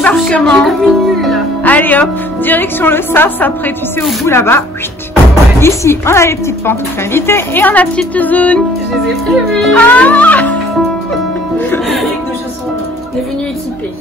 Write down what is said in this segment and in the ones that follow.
débarquement. Allez hop, direction le sas, après tu sais au bout là-bas. Ici on a les petites pantoufles invitées et on a petite zone. Je les ai prévues. Ah, On est venu équipé.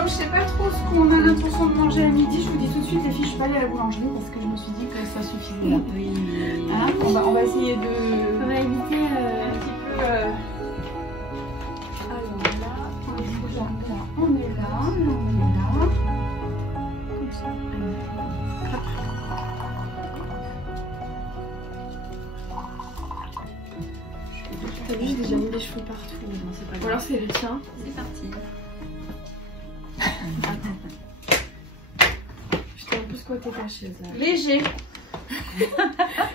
comme je sais pas trop ce qu'on a l'intention de manger à midi, je vous dis tout de suite les filles, je suis pas allée à la boulangerie parce que je me suis dit que ça suffisait là. Oui. Hein, on va essayer de... On va éviter un petit peu... Alors là, on est là, comme ça. T'as vu, j'ai déjà mis des cheveux partout. Non, c'est pas Ou alors c'est le tien. C'est parti. Je t'ai un peu squatté ta chaise là. Léger.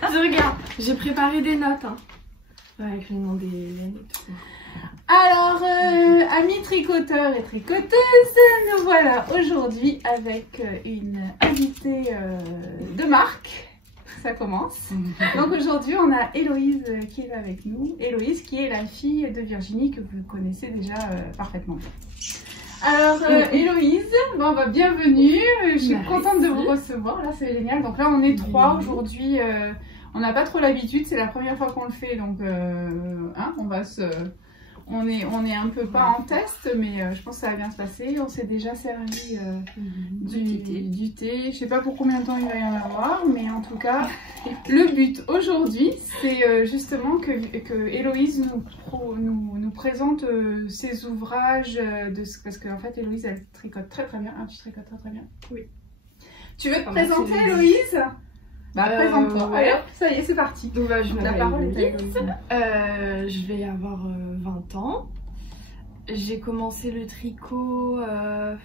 Regarde, j'ai préparé des notes. Hein. Ouais, avec le nom des laines et tout. Alors, amis tricoteurs et tricoteuses, nous voilà aujourd'hui avec une invitée de marque. Ça commence. Donc aujourd'hui, on a Héloïse qui est avec nous. Héloïse qui est la fille de Virginie que vous connaissez déjà parfaitement. Alors, Héloïse, bon, bah, bienvenue. Je suis contente de vous recevoir. Là, c'est génial. Donc là, on est trois aujourd'hui. On n'a pas trop l'habitude. C'est la première fois qu'on le fait. Donc, hein, on est un peu pas en test, mais je pense que ça va bien se passer. On s'est déjà servi du thé. Je sais pas pour combien de temps il va y en avoir, mais en tout cas, le but aujourd'hui, c'est justement que Héloïse nous présente ses ouvrages, parce qu'en fait, Héloïse, elle tricote très très bien. Ah, tu tricotes très très bien. Oui. Tu veux te présenter, Héloïse? Bah, présente-toi. Ouais. Allez, ça y est, c'est parti. Donc, bah, La parole est à Héloïse. Je vais avoir 20 ans. J'ai commencé le tricot. Je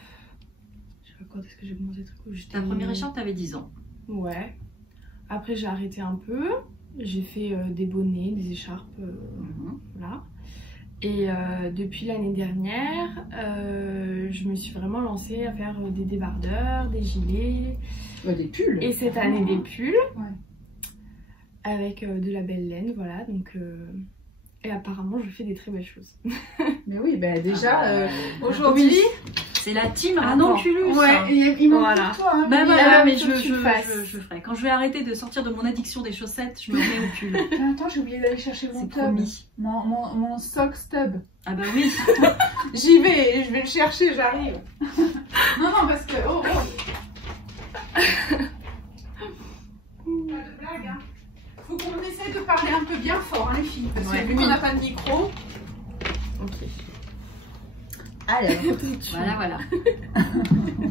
sais pas quand est-ce que j'ai commencé le tricot. Ta première écharpe, t'avais 10 ans. Ouais. Après, j'ai arrêté un peu. J'ai fait des bonnets, des écharpes. Voilà. Et depuis l'année dernière, je me suis vraiment lancée à faire des débardeurs, des gilets. Des pulls. Et cette année, des pulls. Ouais. Avec de la belle laine, voilà. Donc, et apparemment, je fais des très belles choses. Mais oui, bah déjà, aujourd'hui... C'est la team Ranonculus. Ouais, il manque Voilà. pour toi. Hein, Bah voilà, mais faut je que tu le fasses. ferai. Quand je vais arrêter de sortir de mon addiction des chaussettes, je me remets au pull. Attends, j'ai oublié d'aller chercher mon C'est tub. promis. Mon sock stub. Ah bah oui. J'y vais, je vais le chercher, j'arrive. Non, parce que... Oh. Pas de blague, hein. Faut qu'on essaie de parler un peu bien fort, hein, les filles. Parce que vu qu'on n'a pas de micro... Ok. Alors, Voilà.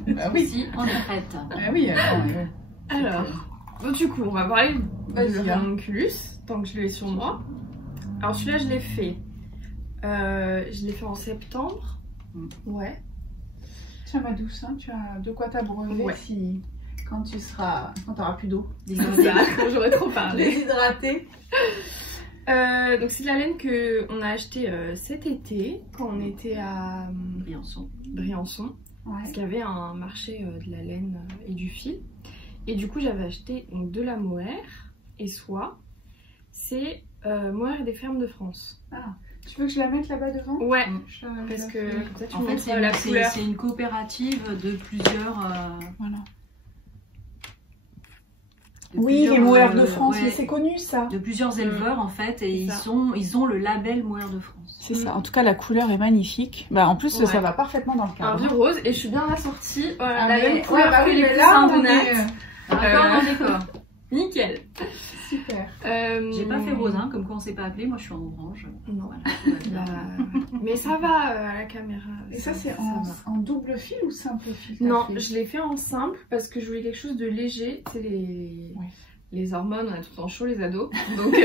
bah oui. Si, on est prête. Bah oui, Alors, donc du coup, on va parler Vas-y, de hein. ranunculus, tant que je l'ai sur moi. Alors celui-là, je l'ai fait. En septembre. Ouais. Tiens, ma douce, hein, tu as de quoi t'abreuver si... Quand t'auras plus d'eau. J'aurais trop parlé. Déshydraté. Donc c'est de la laine qu'on a acheté cet été quand on était à Briançon. Ouais. Parce qu'il y avait un marché de la laine et du fil. Et du coup j'avais acheté donc, de la mohair et soie. C'est Mohair des fermes de France. Ah. Tu veux que je la mette là-bas devant? Ouais, parce que peut-être En fait, c'est une coopérative de plusieurs... Voilà. Oui, les mohaires de France, mais c'est connu ça. De plusieurs éleveurs en fait, et ils ont le label Mohair de France. C'est ça, en tout cas la couleur est magnifique. Bah, en plus ça va parfaitement dans le cadre. Un vieux rose et je suis bien assortie. Voilà, la même couleur que les là, coussins de Nat. D'accord. Nickel. Super. J'ai pas fait rose, hein, comme quoi on s'est pas appelé, moi je suis en orange. Non. Voilà. Mais ça va à la caméra. Et ça c'est en double fil ou simple fil? Non, je l'ai fait en simple parce que je voulais quelque chose de léger. Tu sais, les hormones, on a tout le temps chaud les ados. Donc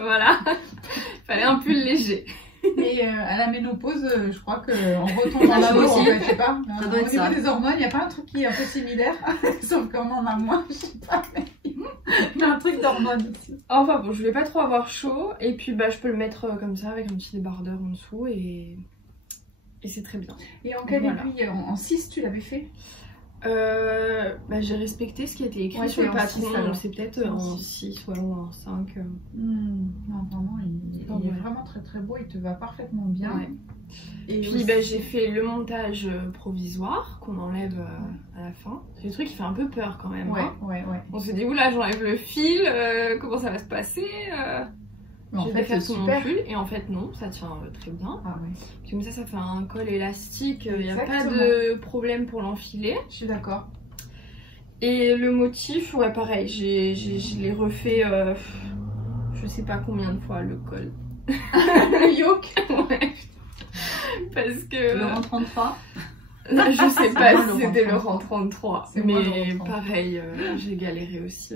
voilà. Fallait un pull léger. Et à la ménopause, je crois qu'on retombe dans la peau, en fait, je sais pas. Ça doit être Au niveau ça. des hormones, il n'y a pas un truc qui est un peu similaire, sauf qu'on en a moins, je sais pas, mais il y a un truc d'hormones aussi. Enfin bon, je voulais pas trop avoir chaud et puis bah je peux le mettre comme ça avec un petit débardeur en dessous et c'est très bien. Et en quelle Voilà. aiguille? En 6, tu l'avais fait? Bah, j'ai respecté ce qui a été écrit Ouais, sur le c'est en patron, 6 alors. donc c'est peut-être C'est en en 6. 6 ou en 5. Non, vraiment, il est Ouais. vraiment très très beau, il te va parfaitement bien. Ouais. Et Puis aussi- bah, j'ai fait le montage provisoire qu'on enlève à la fin. C'est le truc qui fait un peu peur quand même. Ouais, Hein. ouais. On se dit, oula, j'enlève le fil, comment ça va se passer Mais en Je fait, vais faire c'est tout mon super. pull et en fait non, ça tient très bien. Ah ouais, Puis comme ça fait un col élastique, il n'y a pas Exactement. de problème pour l'enfiler. je suis d'accord. Et le motif, ouais pareil, je l'ai refait je sais pas combien de fois le col. Le yoke. Ouais. Parce que... Le rang 33. Je sais C'est pas moi, si le c'était le rang rang 33, C'est moi, le mais rang 33. pareil, j'ai galéré aussi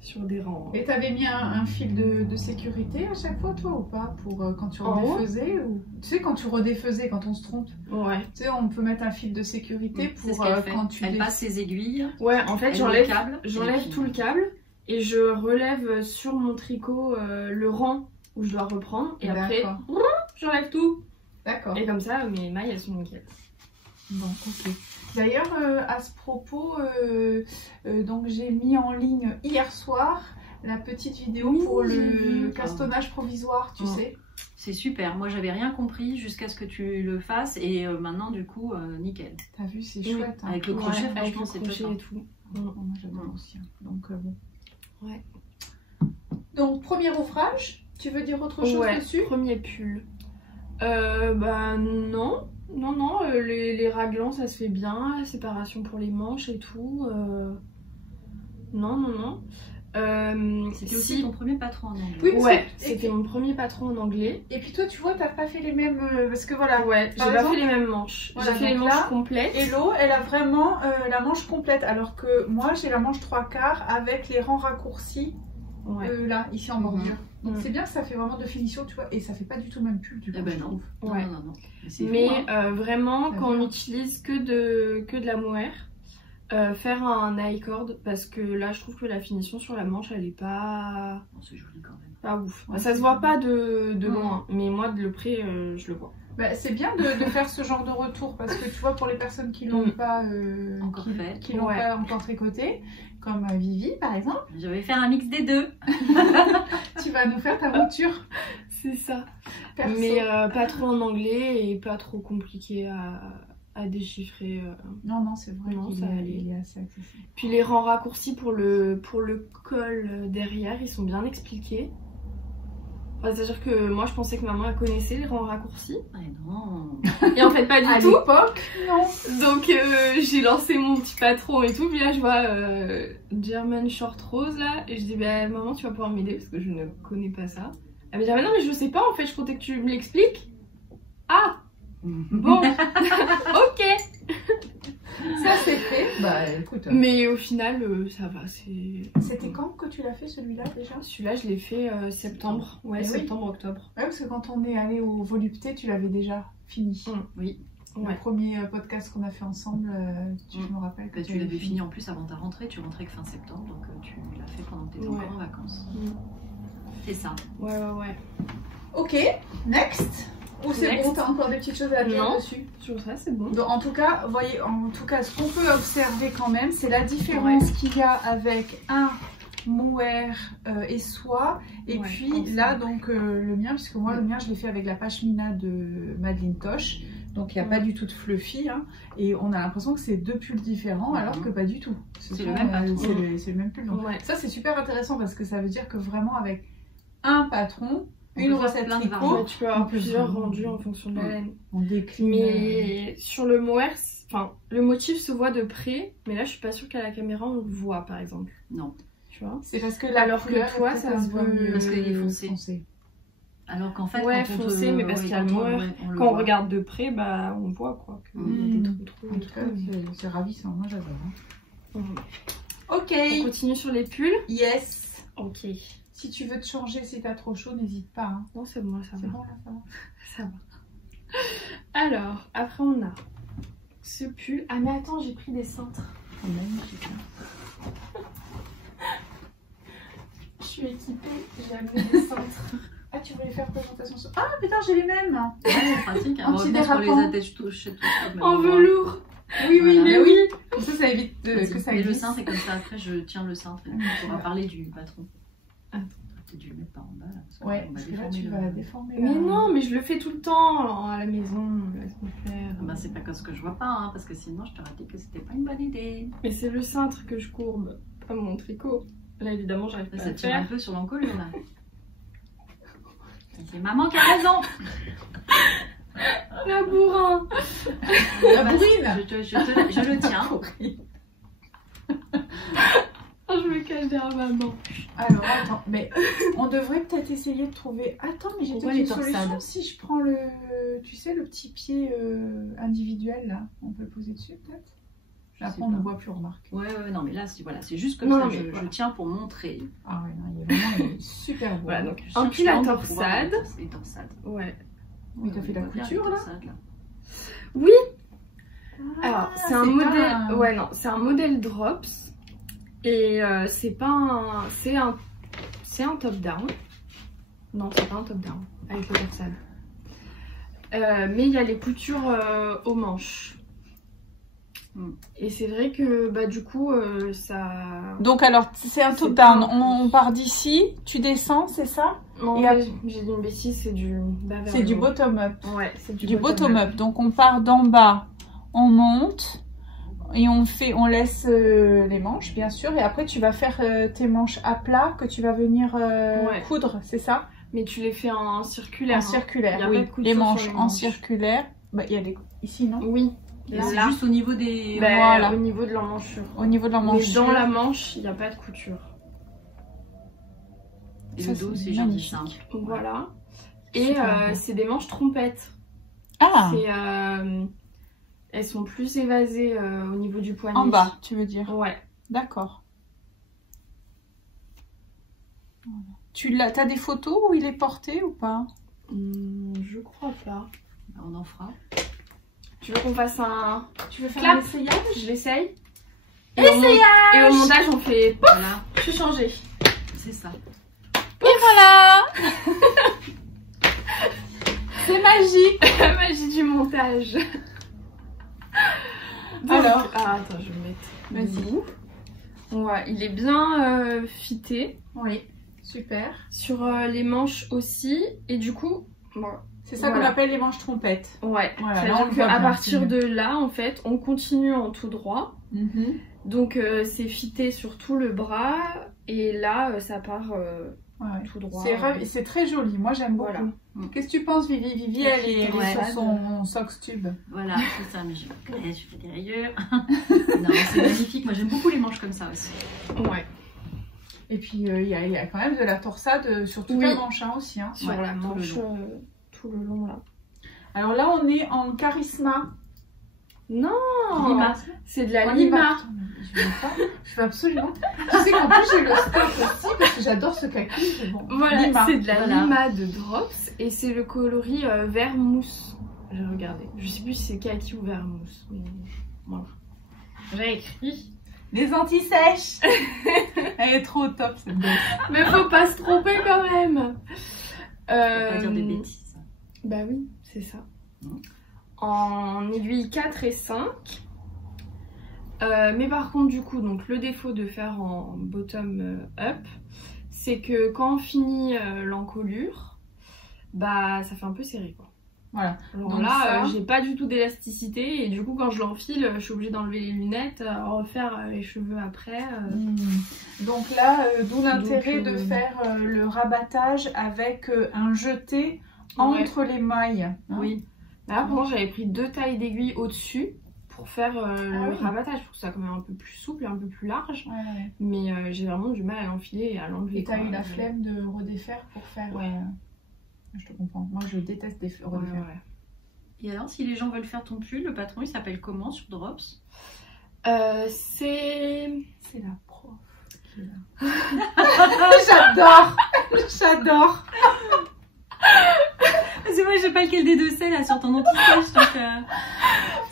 sur des rangs. Et t'avais mis un fil de sécurité à chaque fois, toi, ou pas, pour quand tu En haut redéfaisais ou... Tu sais, quand tu redéfaisais, quand on se trompe, Ouais. tu sais, on peut mettre un fil de sécurité C'est pour ce qu'elle fait. quand tu Elle dé- passe ses aiguilles. Ouais, en fait elle j'enlève le câble, et j'enlève puis- tout le câble et je relève sur mon tricot le rang où je dois reprendre et après D'accord. j'enlève tout. D'accord. Et comme ça mes mailles elles sont nickel. Bon, ok. D'ailleurs, à ce propos, donc j'ai mis en ligne hier soir la petite vidéo Oui, pour j'ai le vu. castonnage provisoire, tu Oh. sais. C'est super. Moi, j'avais rien compris jusqu'à ce que tu le fasses. Et maintenant, du coup, nickel. T'as vu, c'est Oui, chouette. Hein. Avec le crochet, avec franchement, le c'est crochet top. et tout. Bon, moi j'adore aussi. Hein. Donc bon. Ouais. Donc premier ouvrage, tu veux dire autre chose Ouais, dessus? premier pull. Bah non. Non, les raglans ça se fait bien, la séparation pour les manches et tout. Non. C'était aussi ton premier patron en anglais. Oui, Ouais, c'est- c'était mon premier patron en anglais. Et puis toi, tu vois, t'as pas fait les mêmes... parce que voilà, Ouais, j'ai Par pas exemple, fait les mêmes manches. voilà, J'ai fait les donc manches là, complètes. Hello, elle a vraiment la manche complète, alors que moi, j'ai la manche 3/4 avec les rangs raccourcis, Ouais. là, ici en bordure. Donc Mhm. c'est bien, ça fait vraiment de finition, tu vois, et ça fait pas du tout le même pull, du coup, Eh ben je non. trouve. Ouais. Non. C'est Mais fou, hein. vraiment, T'as quand vu, on hein. utilise que de la mohair, faire un high-cord parce que là, je trouve que la finition sur la manche, elle est pas Bon, c'est joli quand même. pas ouf. Ouais, Ça c'est se voit joli. pas de Mhm. loin, mais moi, de le près, je le vois. Bah, c'est bien de faire ce genre de retour, parce que tu vois, pour les personnes qui l'ont Mhm. pas, Encore fait. qui l'ont Ouais. pas encore tricoté, comme Vivi par exemple, Je vais faire un mix des deux. tu vas nous faire ta mouture C'est ça. perso. Mais pas trop en anglais et pas trop compliqué à déchiffrer. Non, c'est vrai Non, qu'il ça est, allait. il est assez accessible. Puis les rangs raccourcis pour le col derrière, ils sont bien expliqués. Enfin, c'est-à-dire que moi, je pensais que maman elle connaissait les rangs raccourcis. Ah non. Et en fait, pas À du tout. l'époque, non. Donc j'ai lancé mon petit patron et tout, puis là je vois German Short Rose là, et je dis bah maman tu vas pouvoir m'aider parce que je ne connais pas ça. Elle me dit ah, mais non mais je sais pas en fait, je comptais que tu me l'expliques. Ah bon, ok. Ça c'est fait. Bah écoute. Mais au final ça va, C'était quand que tu l'as fait celui-là déjà? celui-là je l'ai fait septembre, ouais Eh oui. septembre-octobre. Ouais, parce que quand on est allé au volupté, tu l'avais déjà fini. Oui. Le Ouais. premier podcast qu'on a fait ensemble, je me rappelle que Bah, tu l'avais fini en plus avant ta rentrée. Tu rentrais que fin septembre. Donc tu l'as fait pendant que tu étais Ouais. encore en vacances. Mm. C'est ça. Ouais. Ok, next. Ou c'est Next. bon, t'as encore des petites choses à dire Non. dessus? Sur ça c'est bon. Donc, en tout cas, voyez, ce qu'on peut observer quand même, c'est la différence qu'il y a avec un mohair et soie, et Ouais, puis ensemble. là donc le mien, puisque moi le mien je l'ai fait avec la pashmina de Madeleine Tosh, donc il n'y a Ouais. pas du tout de fluffy, hein, et on a l'impression que c'est deux pulls différents, alors que pas du tout. C'est le même patron. C'est le même pull. Donc, Ouais. ça c'est super intéressant parce que ça veut dire que vraiment avec un patron, On une peut faire recette plein de tricot, variantes. Ouais, tu peux avoir on peut plusieurs vraiment- rendus en fonction de la Ouais. laine. on décline. Mais sur le mohair, enfin, le motif se voit de près, mais là je suis pas sûre qu'à la caméra on le voit par exemple. Non. Tu vois? C'est parce que la Alors que couleur est toi, peut-être ça un se peu veut- mieux Parce qu'il est foncé. Alors qu'en fait, Ouais, quand on foncé, mais parce qu'il y a le quand on- mohair. ouais, on le Quand on voit. regarde de près, bah on voit quoi. Qu'il y a Mmh. des trous, En tout cas, c'est ravissant, moi j'adore. hein. Mhm. Ok, On continue sur les pulls. yes. Ok. Si tu veux te changer, si t'as trop chaud, n'hésite pas. Hein. Non, c'est bon, ça C'est va. bon, là, ça va. Ça va. Alors, après on a ce pull. Ah mais attends, j'ai pris des cintres. C'est magnifique. Je suis équipée, j'ai amené des cintres. Ah, tu voulais faire présentation sur... Ah, putain, j'ai les mêmes. Ouais, pratique. Un petit Pour les dérapant. attèches-touches et tout. En velours. Oui, oui, Voilà. mais Mais oui. Comme ça évite que ça Et le glisse. cintre, c'est comme ça. Après, je tiens le cintre. Et on va parler du patron. Attends. T'as dû le mettre par en bas, là. Parce que Ouais, on va parce que là, déformer tu le- vas déformer. Mais la- non, mais je le fais tout le temps à la maison. Laisse-moi faire. Ah bah, c'est pas comme ce que je vois pas, hein, parce que sinon, je t'aurais dit que c'était pas une bonne idée. Mais c'est le cintre que je courbe, pas mon tricot. Là, évidemment, j'arrive pas Là, à ça le tire un faire. peu sur l'encolure, là. C'est maman qui a raison. La bourrin. La bourrine. Je le tiens. Je me cache derrière maman. Alors, attends, mais on devrait peut-être essayer de trouver... Attends, mais j'ai On peut-être voit les une solution. torsades. Si je prends le... Tu sais, le petit pied individuel, là. On peut le poser dessus, peut-être. Je Après, sais on ne pas. voit plus, remarque. Ouais, non, mais là, voilà, c'est juste comme Non, ça. mais Je voilà. tiens pour montrer. Ah ouais, non, il est super beau. Voilà, donc Je un cherche pull à vraiment pour pouvoir torsade. voir les torsades. Ouais. Oui, t'as fait la On voit bien couture, les là torsades, là. Oui. Ah, Alors, c'est un pas modèle. un- Ouais, non, c'est un modèle drops. Et c'est pas un. C'est un top-down. Non, c'est pas un top-down avec le torsade. Mais il y a les coutures aux manches. Et c'est vrai que bah du coup ça. Donc alors, c'est un C'est top-down. pas- On part d'ici, tu descends, c'est ça? Non, Et mais après- j'ai dit une bêtise, c'est du bas vers C'est le du haut. bottom-up. Ouais, c'est Du bottom-up. Donc on part d'en bas, on monte et on laisse les manches, bien sûr. Et après, tu vas faire tes manches à plat que tu vas venir Ouais. coudre, c'est ça? Mais tu les fais en circulaire. En hein. circulaire, Y a oui. pas de couture Les sur manches les en manches. circulaire. Bah, il y a des... Ici, non? Oui. Et Là, c'est juste au niveau des. bah, voilà. au niveau de l'emmanchure. Au niveau de la manche. Mais dans la manche, il n'y a pas de couture. Et Ça, le dos, c'est c'est gentil magnifique. simple. Donc voilà. Et Super beau. c'est des manches trompettes. Ah, C'est, elles sont plus évasées au niveau du poignet. en bas, tu veux dire? Ouais. D'accord. Voilà. T'as des photos où il est porté ou pas? Je crois pas. On en fera. Tu veux qu'on fasse un... Tu veux faire Clap. un essayage? Je l'essaye. Et au montage, on fait... Voilà, Je suis changée. c'est ça. Et voilà. C'est magique. La magie du montage. Donc, Alors. attends, je vais mettre... Vas-y. Ouais, il est bien fité Oui, super. sur les manches aussi. Et du coup, bon, C'est ça Voilà. qu'on appelle les manches trompettes. ouais. Voilà, Ça là, veut on dire le voit qu'à bien, partir c'est de là, en fait, on continue en tout droit. Donc c'est fité sur tout le bras. Et là, ça part Ouais. tout droit. C'est très joli, moi j'aime beaucoup. Voilà. Qu'est-ce que tu penses, Vivi? Vivi, elle est Ouais. sur son Sox Tube. Voilà, c'est ça, mais je fais des rayures. Non, c'est magnifique. Moi, j'aime beaucoup les manches comme ça aussi. Ouais. Et puis il y a quand même de la torsade sur toute Oui. la manche hein, aussi. Hein. Sur Ouais, la tout le manche, long. tout le long là. Alors là, on est en charisma. Non, Lima. c'est de la En lima. Je veux pas. Je veux absolument. Tu sais qu'en plus j'ai le stock aussi parce que j'adore ce kaki. Bon. Voilà, Lima. c'est de la Voilà. lima de drops et c'est le coloris vert mousse. J'ai regardé. Je sais plus si c'est kaki ou vert mousse. Mais voilà. J'ai écrit. Les anti-sèches. Elle est trop top cette bête. Mais faut pas se tromper quand même. Faut pas dire des bêtises. Bah oui, c'est ça. Mhm. En aiguille 4 et 5. Mais par contre, du coup, donc le défaut de faire en bottom up, c'est que quand on finit l'encolure, bah ça fait un peu serré quoi. Voilà. Alors Donc là, ça- j'ai pas du tout d'élasticité et du coup, quand je l'enfile, je suis obligée d'enlever les lunettes, refaire les cheveux après. Donc là, d'où l'intérêt Donc, de faire le rabattage avec un jeté entre les mailles. Hein. Oui. Là, pour moi, j'avais pris 2 tailles d'aiguilles au-dessus pour faire le oui. rabattage, pour que ça soit quand même un peu plus souple et un peu plus large. Ouais, ouais. Mais j'ai vraiment du mal à l'enfiler et à l'enlever. Et t'as quoi. eu la flemme de redéfaire pour faire. Ouais. Je te comprends. Moi, je déteste Ouais, refaire. ouais. Et alors, si les gens veulent faire ton pull, le patron, il s'appelle comment sur Drops? C'est... C'est la prof. J'adore. J'adore. Parce que moi, je sais pas lequel des deux c'est là sur ton anti-sèche. Donc,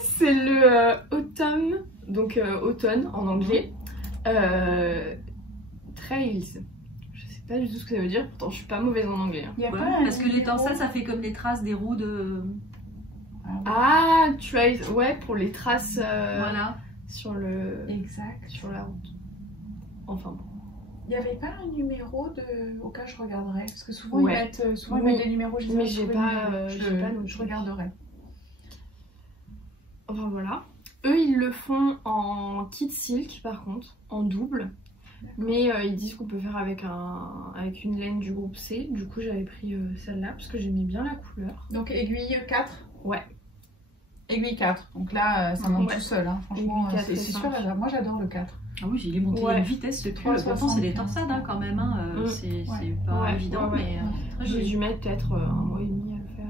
C'est le autumn, donc automne en anglais. Trails. Je sais pas du tout ce que ça veut dire, pourtant je suis pas mauvaise en anglais. Hein. Y a ouais, pas un parce que les numéro? temps ça fait comme les traces des roues de. Ah, trails, ouais, pour les traces Voilà. sur le Exact. sur la route. Enfin bon. Il n'y avait pas un numéro au cas je regarderai parce que souvent Ouais. ils mettent Oui. des numéros. Mais j'ai pas, je je regarderai. Enfin voilà. Eux ils le font en kit silk par contre, en double. Mais ils disent qu'on peut faire avec une laine du groupe C. Du coup j'avais pris celle-là parce que j'aimais bien la couleur. Donc aiguille 4. Ouais. Aiguille 4. Donc là ça monte Ouais. tout seul. Hein. Franchement Aiguille 4 c'est et super. 5. Moi j'adore le 4. Ah oui, il est monté à une vitesse ce pull. Pourtant, c'est des torsades hein, quand même. Hein. C'est pas évident, mais très J'ai joli. dû mettre peut-être un mois et demi à le faire.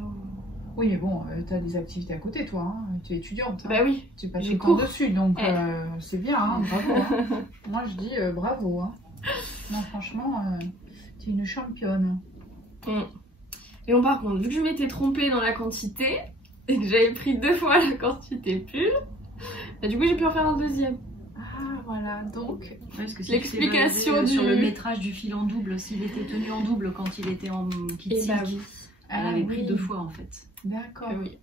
Oui mais bon tu as des activités à côté toi. Hein. Tu es étudiante. Hein. Bah oui. Tu passes j'ai tout le temps cours. dessus donc Eh. c'est bien. Hein. Bravo. Hein. Moi je dis bravo. Hein. Non franchement tu es une championne. Et bon par contre, vu que je m'étais trompée dans la quantité et que j'avais pris 2 fois la quantité pull, bah du coup j'ai pu en faire un deuxième. Ah voilà donc. Ouais, parce que si L'explication tu t'es basé, sur du- le métrage du fil en double, s'il était tenu en double quand il était en kit Et silk, bah oui. elle avait pris 2 fois en fait. D'accord. Oui.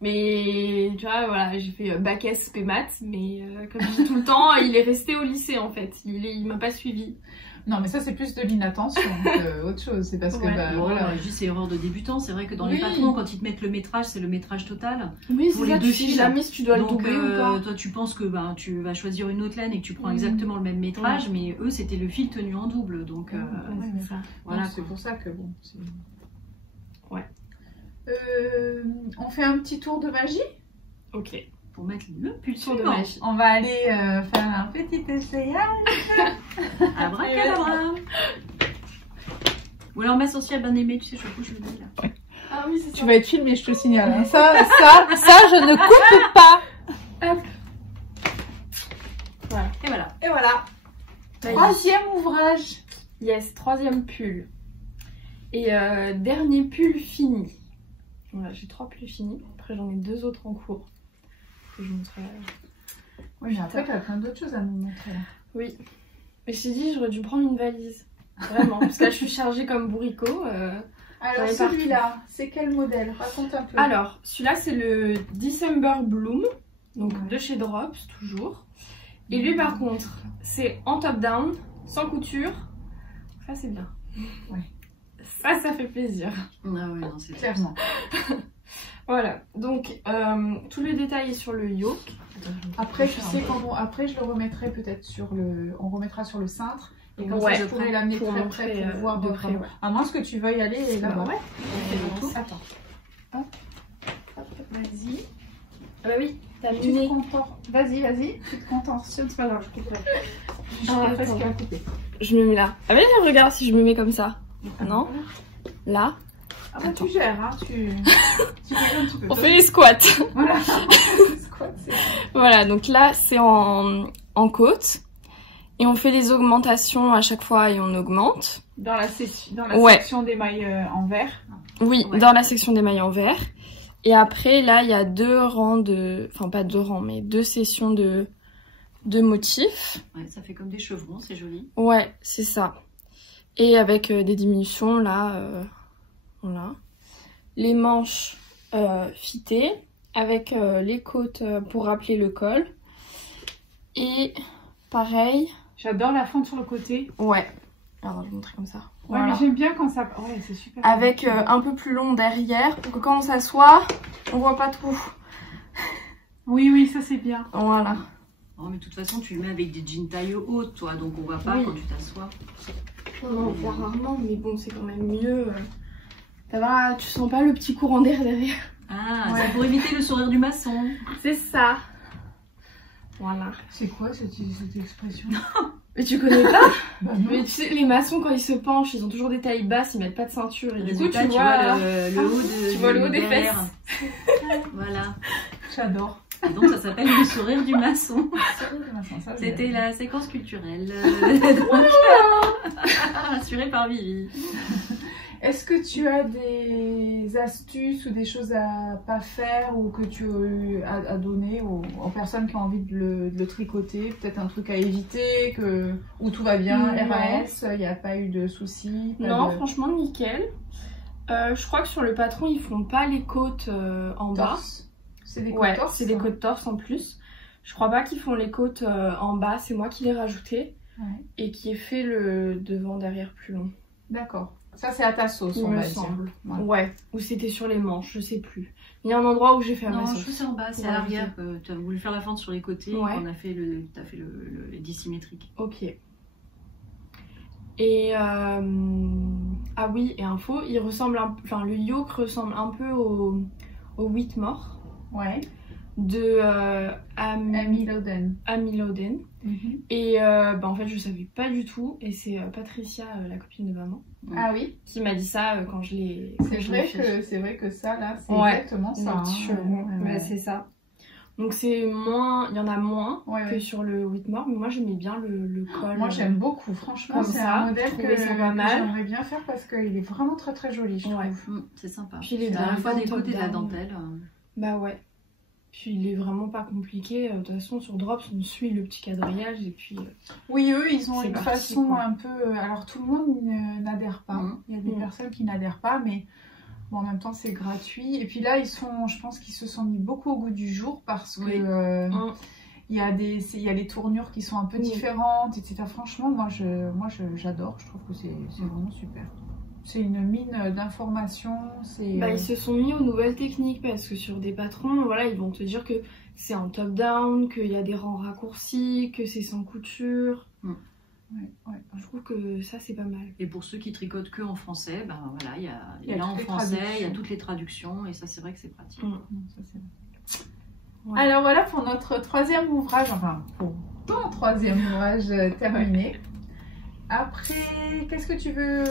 Mais tu vois, voilà, j'ai fait bac S, P maths, mais comme je dis tout le temps, il est resté au lycée en fait. Il m'a pas suivi. Non mais ça c'est plus de l'inattention que autre chose. C'est parce que Ouais. bah, Bon, voilà. juste c'est erreur de débutant. C'est vrai que dans Oui. les patrons, quand ils te mettent le métrage, c'est le métrage total. Oui, Pour c'est les ça, deux tu sais fils. jamais si tu dois Donc le doubler ou pas. toi tu penses que tu vas choisir une autre laine et que tu prends Mhm. exactement le même métrage, mais eux c'était le fil tenu en double. Donc Ouais, mais c'est ça. voilà. Donc, c'est quoi. pour ça que bon. Ouais. On fait un petit tour de magie. Ok. Pour mettre le pull Tour de suivant. magie. On va aller faire un petit essayage. Abracadabra. Ou alors ma sorcière bien aimée, tu sais, je couche le nez là. Ah oui, c'est ça. Tu vas être filmé, je te signale. Hein. Ça, je ne coupe pas. Hop. Et voilà. Et voilà. Ça y est. 3e ouvrage. Yes, 3e pull. Et dernier pull fini. Voilà, j'ai 3 pulls finis. Après, j'en ai 2 autres en cours. Que je montrerai. Oui, mais après, tu as plein d'autres choses à nous montrer. Oui. Mais je t'ai dit, j'aurais dû prendre une valise. Vraiment. Parce que là, je suis chargée comme bourricot. Alors, Ouais, celui-là, c'est quel modèle? Raconte un peu. Alors, celui-là, c'est le December Bloom. Donc, Ouais. de chez Drops, toujours. Et lui, par contre, c'est en top-down, sans couture. Ça, c'est bien. Ouais. Ça fait plaisir. Ah ouais, non, c'est Clairement. Voilà. Donc, tout le détail est sur le yoke. Après, tu sais, après, je le remettrai peut-être sur le... On remettra sur le cintre. Et comme Ouais, ça, je pourrais l'amener pour très montrer, près pour voir de près, vraiment. ouais. À moins que tu veuilles aller là-bas. Bah ouais. On fait le tour. Attends. Hop. Vas-y. Ah bah oui, t'as Tu te contorsions. Vas-y. Tu te contorsionnes, c'est pas grave, je couperai. Je Ah, suis presque attends. à couper. Je me mets là. Ah bah regarde si je me mets comme ça. Non. Là. Ah bah tu gères, hein. Tu fais comme tu peux. On fait les squats. Voilà. Squat, c'est... Voilà, donc là c'est en côte. Et on fait les augmentations à chaque fois et on augmente. Dans la Ouais. section des mailles en vert. Oui, Ouais. dans la section des mailles en vert. Et après, là, il y a 2 rangs de... Enfin, pas 2 rangs, mais 2 sessions de motifs. Ouais, ça fait comme des chevrons, c'est joli. Ouais, c'est ça. Et avec des diminutions, là, voilà. Les manches fitées, avec les côtes pour rappeler le col. Et pareil... J'adore la fente sur le côté. Ouais. Alors, je vais vous montrer comme ça. Ouais, Voilà. mais j'aime bien quand ça... Ouais, c'est super. Avec un peu plus long derrière, pour que quand on s'assoit, on voit pas tout. Oui, ça c'est bien. Voilà. Oh, mais de toute façon, tu le mets avec des jeans taille haute, toi, donc on voit pas Oui. quand tu t'assois. On en voit rarement, mais bon, c'est quand même mieux. Ça va, tu sens pas le petit courant d'air derrière. Ah, Ouais. c'est pour éviter le sourire du maçon. C'est ça. Voilà. C'est quoi cette expression? Mais tu connais pas? Bah non. Mais tu sais, les maçons, quand ils se penchent, ils ont toujours des tailles basses, ils mettent pas de ceinture. Et du coup, Résultat, tu vois le haut de, tu vois le haut des verre. Voilà. J'adore. Et donc ça s'appelle le sourire du maçon. Ça, C'était la séquence culturelle. Assurée par Vivi. Est-ce que tu as des astuces ou des choses à pas faire ou que tu as donner aux personnes qui ont envie de le tricoter? Peut-être un truc à éviter, où tout va bien, Non. RAS, il n'y a pas eu de soucis? Non, franchement, nickel. Je crois que sur le patron, ils font pas les côtes en bas. Torse. C'est des côtes Ouais, torse, c'est des côtes torse en plus. Je crois pas qu'ils font les côtes en bas, c'est moi qui l'ai rajouté. Ouais. Et qui ai fait le devant derrière plus long. D'accord. Ça, c'est à ta sauce, Il on me va semble. dire. Ouais, ou c'était sur les manches, je sais plus. Il y a un endroit où j'ai fait à ma Non, je sauce. trouve que c'est en bas, c'est Ouais, à l'arrière. Tu as voulu faire la fente sur les côtés, Ouais. on a fait t'as fait le dissymétrique. Ok. Et ah oui, et info, il ressemble enfin le yoke ressemble un peu au Whitmore Ouais. de Amy Loden. Amy Loden. Et en fait je savais pas du tout et c'est Patricia, la copine de maman, Ah oui. qui m'a dit ça quand je l'ai. C'est vrai que ça là, c'est Ouais. exactement ça. Donc, Ouais. c'est ça. Donc c'est moins, il y en a moins Ouais, que ouais. sur le Whitmore, mais moi j'aimais bien le col. Moi j'aime beaucoup, franchement, Comme c'est ça, un modèle je trouvais ça pas que mal. j'aimerais bien faire parce qu'il est vraiment très très joli, je Ouais. trouve. C'est sympa. Puis les C'est à la fois des top côtés de la down. dentelle. Bah ouais. Puis il est vraiment pas compliqué. De toute façon sur Drops on suit le petit quadrillage et puis. Oui, eux ils ont C'est une parti, façon quoi. un peu. Alors tout le monde n'adhère pas. Mhm. Il y a des personnes qui n'adhèrent pas, mais bon, en même temps c'est gratuit. Et puis là je pense qu'ils se sont mis beaucoup au goût du jour parce que. Oui. Il y a les tournures qui sont un peu Oui. différentes, etc. Franchement, moi j'adore. Je trouve que c'est vraiment super. C'est une mine d'informations. Ils se sont mis aux nouvelles techniques parce que sur des patrons, voilà, ils vont te dire que c'est en top down, qu'il y a des rangs raccourcis, que c'est sans couture. Ouais. Je trouve que ça c'est pas mal. Et pour ceux qui tricotent que en français, ben voilà, il Il y a là en toutes les français, il y a traductions. toutes les traductions et ça c'est vrai que c'est pratique. Ça, c'est bon. Ouais. Alors voilà pour notre troisième ouvrage, enfin pour ton troisième ouvrage terminé. Après, qu'est-ce que tu veux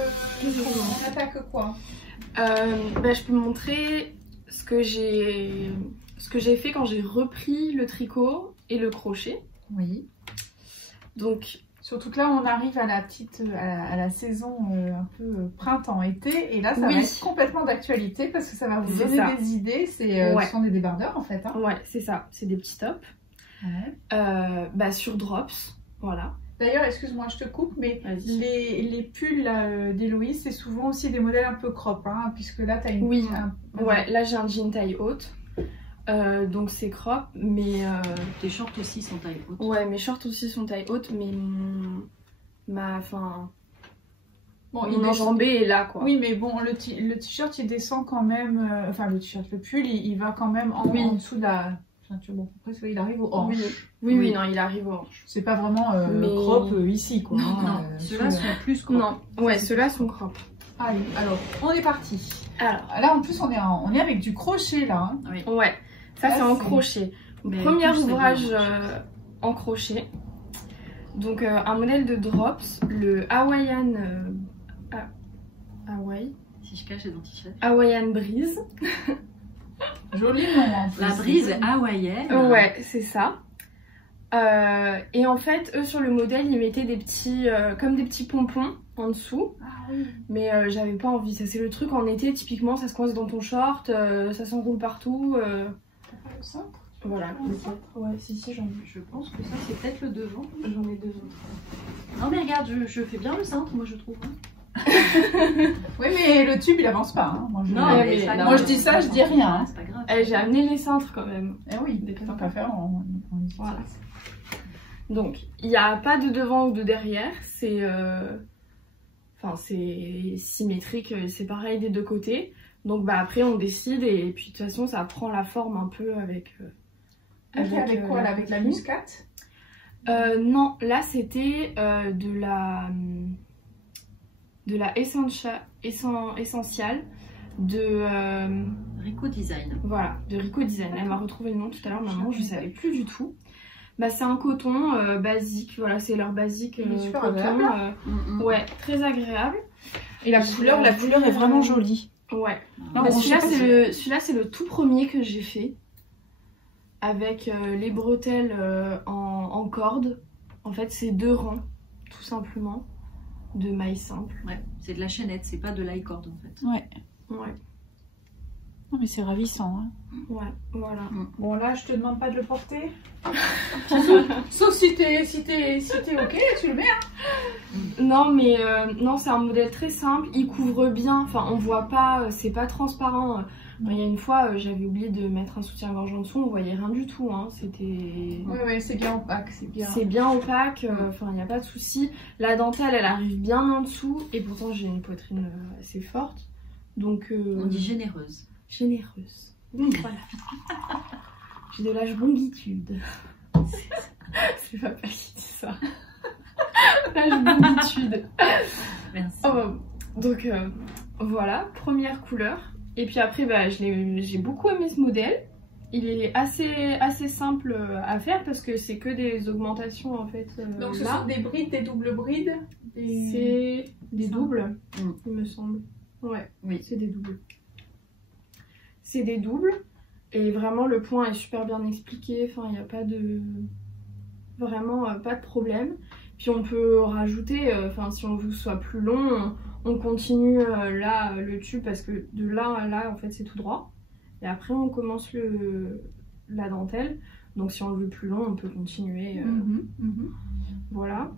qu'on attaque quoi? Je peux montrer ce que j'ai fait quand j'ai repris le tricot et le crochet. Oui. Donc Surtout que là, on arrive à la saison un peu printemps-été, et là, ça Oui. va être complètement d'actualité parce que ça va vous C'est donner ça. des idées. Ce Ouais. sont des débardeurs en fait. Hein. ouais, c'est ça, c'est des petits tops. Sur Drops, voilà. D'ailleurs, excuse-moi, je te coupe, mais Vas-y. les pulls d'Héloïse, c'est souvent aussi des modèles un peu crop, hein, puisque là, tu as une... Oui. Ouais, là j'ai un jean taille haute. Donc c'est crop, mais Tes shorts aussi sont taille haute. ouais, mes shorts aussi sont taille haute, mais mon enjambé est là quoi. Oui, mais bon, le t-shirt, il descend quand même... enfin, le t-shirt, le pull, il va quand même en dessous de la... Bon, après, il arrive au hanche. Oui, non, il arrive aux hanches. C'est pas vraiment Mais- crop ici, quoi. Non, hein, ceux-là sous- sont plus crop. Non, ouais, ceux-là sont crop. Allez, alors, on est parti. Alors, Là, en plus, on est avec du crochet, là. Hein. Oui. ouais, ça Là, c'est en c'est- crochet. Mais Premier plus, c'est ouvrage bien. en crochet. Donc un modèle de Drops, le Hawaiian Si je cache les dentichets. Hawaiian Breeze. Joli nom, en plus. La brise hawaïenne. Ouais, c'est ça. Et en fait, eux sur le modèle, ils mettaient des petits, comme des petits pompons en dessous. Ah oui. Mais j'avais pas envie. Ça, c'est le truc en été, typiquement, ça se coince dans ton short, ça s'enroule partout. T'as pas le centre? Voilà. Le centre? Ouais, si, j'en ai. Je pense que ça c'est peut-être le devant. J'en ai deux autres. Non mais regarde, je fais bien le cintre, moi je trouve. Oui, mais le tube, il avance pas. Hein. Moi, mais c'est pas non, moi, grave. je dis ça, je dis rien. Hein. C'est pas grave. J'ai amené les cintres quand même. Eh oui, Des tant qu'à faire, on utilise. Voilà. Donc, il n'y a pas de devant ou de derrière. C'est c'est symétrique, c'est pareil des deux côtés. Donc après, on décide et puis de toute façon, ça prend la forme un peu avec... Avec quoi là? Avec la muscate? Non, là c'était de la essentiale de Rico Design. voilà, de Rico Design. Elle m'a retrouvé le nom tout à l'heure, maman, je savais plus du tout. Bah c'est un coton basique, voilà, c'est leur basique Il est super coton. agréable. Ouais, très agréable. Et la couleur est vraiment jolie. Ouais. Non, Bah, bon, celui-là je sais pas c'est le tout premier que j'ai fait. avec les bretelles en corde. En fait, c'est 2 rangs, tout simplement, de mailles simples. Ouais, c'est de la chaînette, c'est pas de l'high-cord en fait. Ouais. Ouais, Non, mais c'est ravissant. Hein. ouais, voilà. Bon, là, je te demande pas de le porter. Sauf si t'es ok, tu le mets. Hein. Non, mais non, c'est un modèle très simple. Il couvre bien. Enfin, on voit pas, c'est pas transparent. Il y a une fois, j'avais oublié de mettre un soutien-gorge en dessous. On voyait rien du tout. Hein. C'était. Ouais, c'est bien opaque. C'est bien opaque. Enfin, il n'y a pas de souci. La dentelle, elle arrive bien en dessous. Et pourtant, j'ai une poitrine assez forte. Donc. On dit généreuse. Généreuse. Voilà. J'ai de la jbongitude. C'est pas qui dit ça. La jbongitude. Merci. Donc voilà, première couleur. Et puis après, bah, j'ai beaucoup aimé ce modèle. Il est assez simple à faire parce que c'est que des augmentations en fait. Donc ce là. sont des brides, des doubles brides. C'est des doubles, il me semble. Ouais, oui. C'est des doubles. C'est des doubles. Et vraiment, le point est super bien expliqué. Enfin, il n'y a pas de... Vraiment, pas de problème. Puis on peut rajouter, enfin, si on veut que ce soit plus long, on continue là, le tube, parce que de là à là, en fait, c'est tout droit. Et après, on commence la dentelle. Donc si on le veut plus long, on peut continuer. Voilà.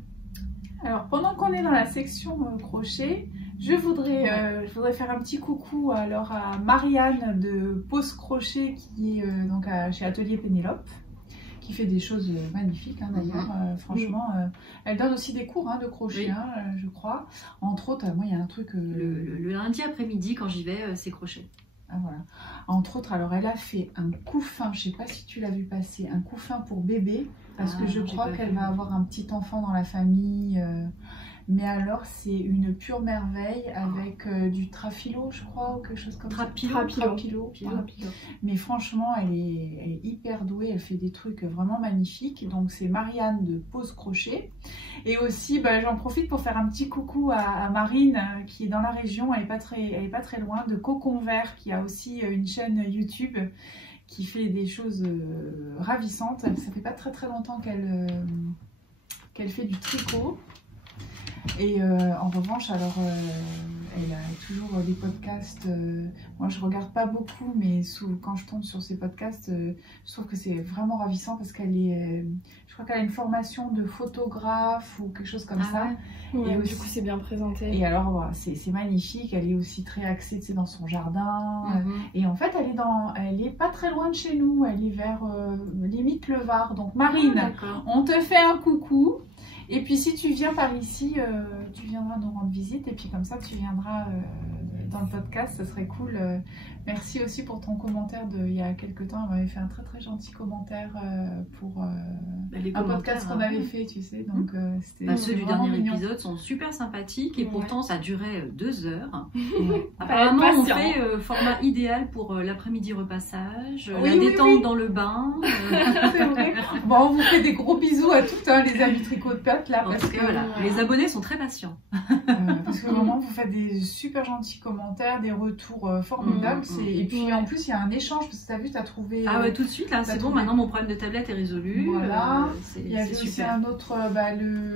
Alors, pendant qu'on est dans la section crochet, je voudrais faire un petit coucou alors à Marianne de Pose Crochet qui est donc chez Atelier Pénélope, qui fait des choses magnifiques hein, d'ailleurs. Franchement, elle donne aussi des cours hein, de crochet, je crois. Entre autres, moi il y a un truc... Le lundi après-midi, quand j'y vais, c'est crochet. Ah, voilà. Entre autres, alors elle a fait un couffin, je sais pas si tu l'as vu passer, un couffin pour bébé, parce que je crois qu'elle va avoir un petit enfant dans la famille. Mais alors, c'est une pure merveille avec du trafilo, je crois, ou quelque chose comme ça. Trapilo. Mais franchement, elle est hyper douée, elle fait des trucs vraiment magnifiques. Donc, c'est Marianne de Pose Crochet. Et aussi, bah, j'en profite pour faire un petit coucou à Marine, qui est dans la région, elle est pas très loin, de Cocon Vert, qui a aussi une chaîne YouTube qui fait des choses ravissantes. Ça fait pas très longtemps qu'elle fait du tricot. Et en revanche, alors, elle a toujours des podcasts. Moi, je regarde pas beaucoup, mais quand je tombe sur ses podcasts, je trouve que c'est vraiment ravissant parce qu'elle est. Je crois qu'elle a une formation de photographe ou quelque chose comme ça. Ouais, et du coup, c'est bien présenté. Et alors, voilà, c'est magnifique. Elle est aussi très axée, tu sais, dans son jardin. Et en fait, elle est pas très loin de chez nous. Elle est vers limite le Var. Donc, Marine, on te fait un coucou. Et puis si tu viens par ici, tu viendras nous rendre visite et puis comme ça tu viendras dans le podcast, ça serait cool. Merci aussi pour ton commentaire il y a quelques temps, elle m'avait fait un très gentil commentaire pour un podcast qu'on avait fait, tu sais. Donc c'était ceux du dernier épisode sont super sympathiques et pourtant ça durait 2 heures. Apparemment on fait format idéal pour l'après-midi repassage, la détente dans le bain. C'est vrai. Bon, on vous fait des gros bisous à toutes les amis tricot de pâte là parce que voilà, les abonnés sont très patients. Parce que vraiment vous faites des super gentils commentaires, des retours formidables. Et puis en plus il y a un échange parce que tu as vu, tu as trouvé... Ah ouais, tout de suite là, c'est bon, maintenant mon problème de tablette est résolu. Voilà, il y avait aussi un autre,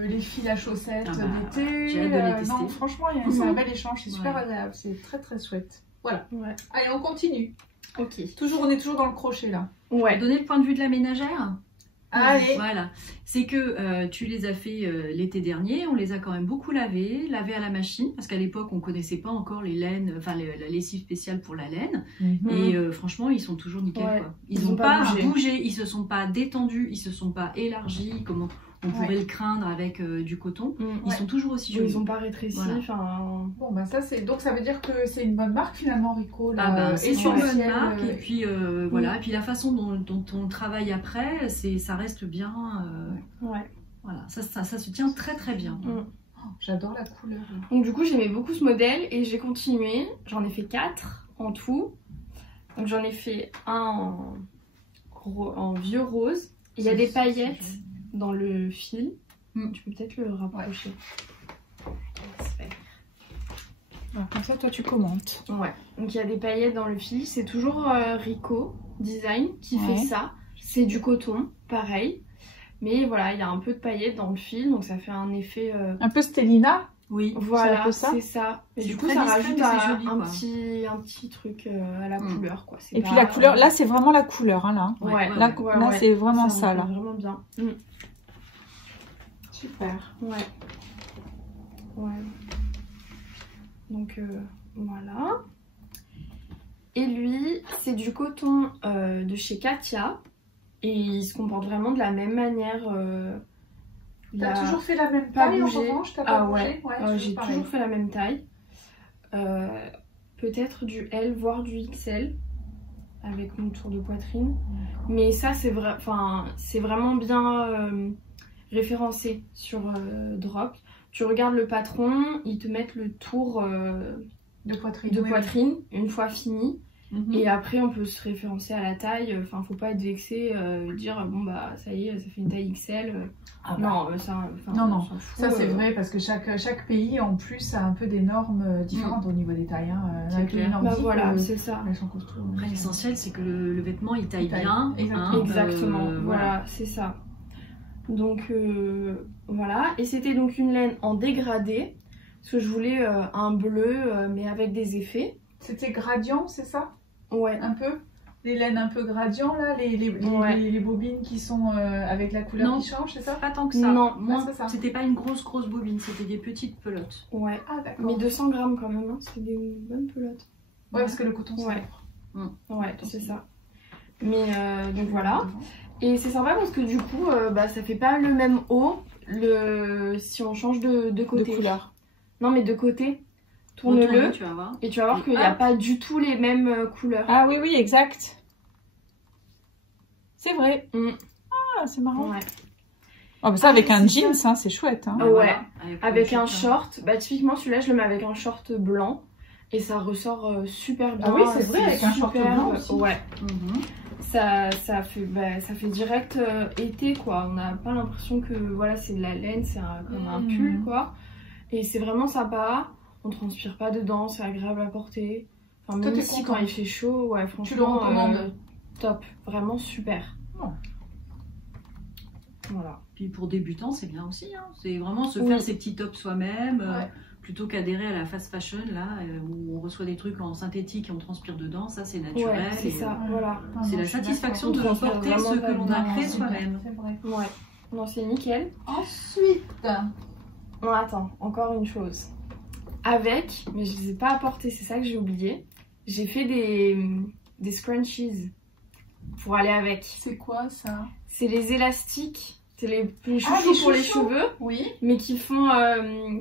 les fils à chaussettes d'été. J'ai hâte de les tester. Non, franchement c'est un bel échange, c'est super agréable, c'est très chouette. Voilà, allez on continue. Ok. On est toujours dans le crochet là. Ouais. Donner le point de vue de la ménagère. Allez. Voilà, c'est que tu les as fait l'été dernier, on les a quand même beaucoup lavés à la machine, parce qu'à l'époque on connaissait pas encore les laines, enfin la lessive spéciale pour la laine, et franchement ils sont toujours nickel quoi. Ils n'ont pas bougé, ils se sont pas détendus, ils se sont pas élargis comme on pourrait le craindre avec du coton. Ils sont toujours aussi jolis. Ils n'ont pas rétréci. Voilà. Bon bah ça c'est, donc ça veut dire que c'est une bonne marque finalement Rico. C'est une bonne marque et puis voilà, et puis la façon dont on travaille après, ça reste bien. Voilà, ça se tient très bien. J'adore la couleur. Donc du coup j'aimais beaucoup ce modèle et j'ai continué. J'en ai fait 4 en tout. Donc j'en ai fait un en vieux rose. Il y a des paillettes dans le fil. Tu peux peut-être le rapprocher. Alors, comme ça toi tu commentes. Ouais. Donc il y a des paillettes dans le fil. C'est toujours Rico Design qui fait ça. C'est du coton, pareil. Mais voilà, il y a un peu de paillettes dans le fil, donc ça fait un effet... Un peu Stellina. Oui, Voilà, un peu ça. c'est ça. Et C'est du coup, très ça discret, rajoute mais c'est joli, quoi. un petit truc à la couleur, quoi. Et puis la couleur, là c'est vraiment la couleur, hein, là. Ouais, Là, ouais, là ouais. c'est vraiment ça, ça là. vraiment bien. Super. Ouais. Ouais. Donc voilà. Et lui, c'est du coton de chez Katia. Et il se comporte vraiment de la même manière. T'as toujours fait la même pas taille en bougé. revanche, t'as pas Ah bougé? ouais, j'ai toujours fait la même taille. Peut-être du L, voire du XL. Avec mon tour de poitrine. Mais ça, c'est vraiment bien référencé sur Drop. Tu regardes le patron, ils te mettent le tour de poitrine, poitrine une fois fini. Mhm. Et après, on peut se référencer à la taille. Enfin, faut pas être vexé, dire bon bah ça y est, ça fait une taille XL. Ah bah. Non, ça, Non, on s'en fout, ça c'est vrai parce que chaque pays en plus a un peu des normes différentes au niveau des tailles. Hein. C'est clair. Bah voilà, c'est ça. Elles sont costauds. Après, l'essentiel, c'est que le vêtement, il taille taille. bien. Exactement. Exactement, voilà, c'est ça. Donc voilà, et c'était donc une laine en dégradé, parce que je voulais un bleu mais avec des effets. C'était gradient, c'est ça? Ouais. Un peu? Les laines un peu gradient là, les bobines qui sont avec la couleur qui change, c'est ça? Pas tant que ça. Non, moi, c'est ça. c'était pas une grosse bobine, c'était des petites pelotes. Ouais. Ah d'accord. Mais 200 grammes quand même, hein. C'était des bonnes pelotes. Ouais, parce que le coton c'est Ouais. lourd. Ouais, c'est ça. Mais donc voilà. Et c'est sympa parce que du coup, ça fait pas le même haut si on change de côté. De couleur. Non, mais de côté. Tourne-le. Tu vas voir. Et tu vas voir qu'il n'y a pas du tout les mêmes couleurs. Ah oui, oui, exact. C'est vrai. Mm. Ah, c'est marrant. Ouais. Oh, bah ça, avec un c'est jeans, ça. hein, c'est chouette. Hein. Ouais. Voilà, Avec un le short. Bah, typiquement, celui-là, je le mets avec un short blanc. Et ça ressort super bien. Ah oui, c'est vrai, avec un short blanc aussi. Ouais. Mhm. Ça fait direct été, quoi. On n'a pas l'impression que voilà, c'est de la laine, c'est comme un pull, quoi. Et c'est vraiment sympa. On transpire pas dedans, c'est agréable à porter. Enfin, même ici, quand il fait chaud, ouais, franchement. Tu le recommandes? Top. Vraiment super. Oh. Voilà. Puis pour débutants, c'est bien aussi. Hein. C'est vraiment se faire ses petits tops soi-même. Ouais. Plutôt qu'adhérer à la fast fashion, là, où on reçoit des trucs en synthétique et on transpire dedans, ça c'est naturel. Ouais, c'est ça, voilà. C'est la satisfaction de d'accord. porter ce que l'on a créé soi-même. C'est vrai. Ouais. Non, c'est nickel. Ensuite, Bon, attends, encore une chose. Avec, mais je les ai pas apportés, c'est ça que j'ai oublié. J'ai fait des scrunchies pour aller avec. c'est quoi ça? C'est les élastiques. C'est les chouchous pour les cheveux, oui. mais qui font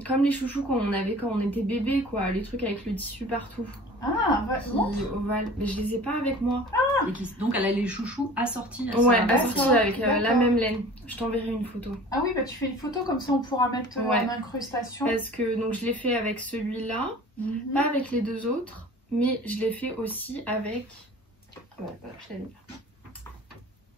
comme les chouchous qu'on avait quand on était bébé, quoi. Les trucs avec le tissu partout. Ah, vraiment? Ovale. Mais je les ai pas avec moi. Et donc elle a les chouchous assortis à Ouais, ça. assortis avec la même laine. Je t'enverrai une photo. Ah oui, bah tu fais une photo comme ça on pourra mettre en incrustation. Parce que donc je l'ai fait avec celui-là, pas avec les deux autres, mais je l'ai fait aussi avec. Ouais, voilà, je l'ai mis là.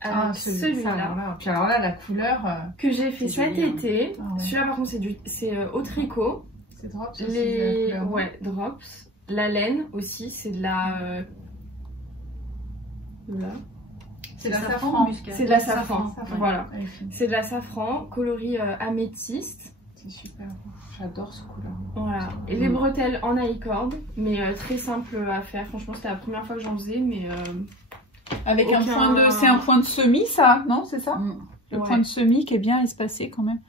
Avec celui-là. Puis alors là, la couleur. Que j'ai fait cet été. Ah ouais. Celui-là par contre c'est au tricot. C'est drops aussi, Les la couleur. drops. La laine aussi, c'est de la. Là. C'est de la safran safran. muscat. C'est de la safran. Safran. Voilà. Ouais, fine. C'est de la safran, coloris améthyste. C'est super. J'adore ce couleur. Voilà. Et les bretelles en I-cord, mais très simple à faire. Franchement, c'était la première fois que j'en faisais, mais. Avec aucun... un point de. C'est un point de semis, ça, non? C'est ça? Le point de semis qui est bien espacé quand même.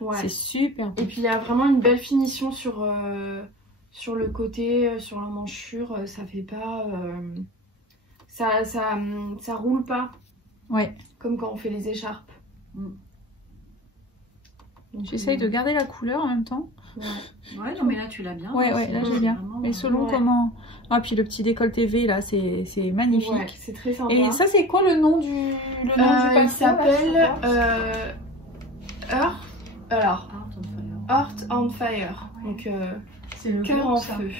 Ouais. C'est super. Et puis il y a vraiment une belle finition sur le côté, sur l'emmanchure. Ça fait pas. Ça roule pas. Ouais. Comme quand on fait les écharpes. J'essaye de garder la couleur en même temps. Ouais, non mais là tu l'as bien. Ouais, là j'ai bien. Mais selon comment. Ah, puis le petit décolleté V là, c'est magnifique. Ouais, c'est très sympa. Et ça, c'est quoi le nom du patron? Il s'appelle Heart on Fire. Donc c'est le cœur groupe, en ça. feu.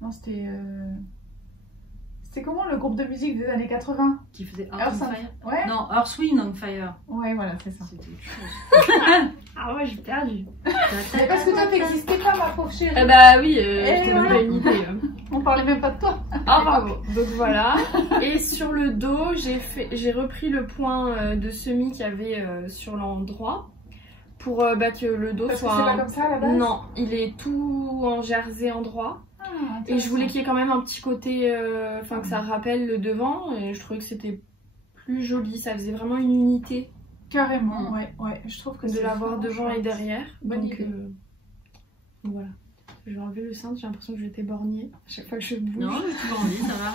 Non, c'était. C'était comment le groupe de musique des années 80? Qui faisait Earth on Fire? Ouais. Non, Earth Wind on Fire. Ouais, voilà, c'est ça. C'était autre chose. Ah ouais, j'ai perdu. Mais parce que toi, t'existais pas, ma pauvre chérie. Ah bah oui, je t'ai donné une idée. On parlait même pas de toi. Ah bravo. Donc voilà. Et sur le dos, j'ai repris le point de semis qu'il y avait sur l'endroit pour que le dos Parce soit... que c'est pas comme ça à la base. Non, il est tout en jersey endroit. Et je voulais qu'il y ait quand même un petit côté, que ça rappelle le devant, et je trouvais que c'était plus joli, ça faisait vraiment une unité. Carrément, ouais, je trouve que de l'avoir devant et derrière. Bonne Donc, idée. Donc voilà. Je vais enlever le cintre, j'ai l'impression que je vais t'éborgner à chaque fois que je bouge. Non, j'ai toujours envie, ça va.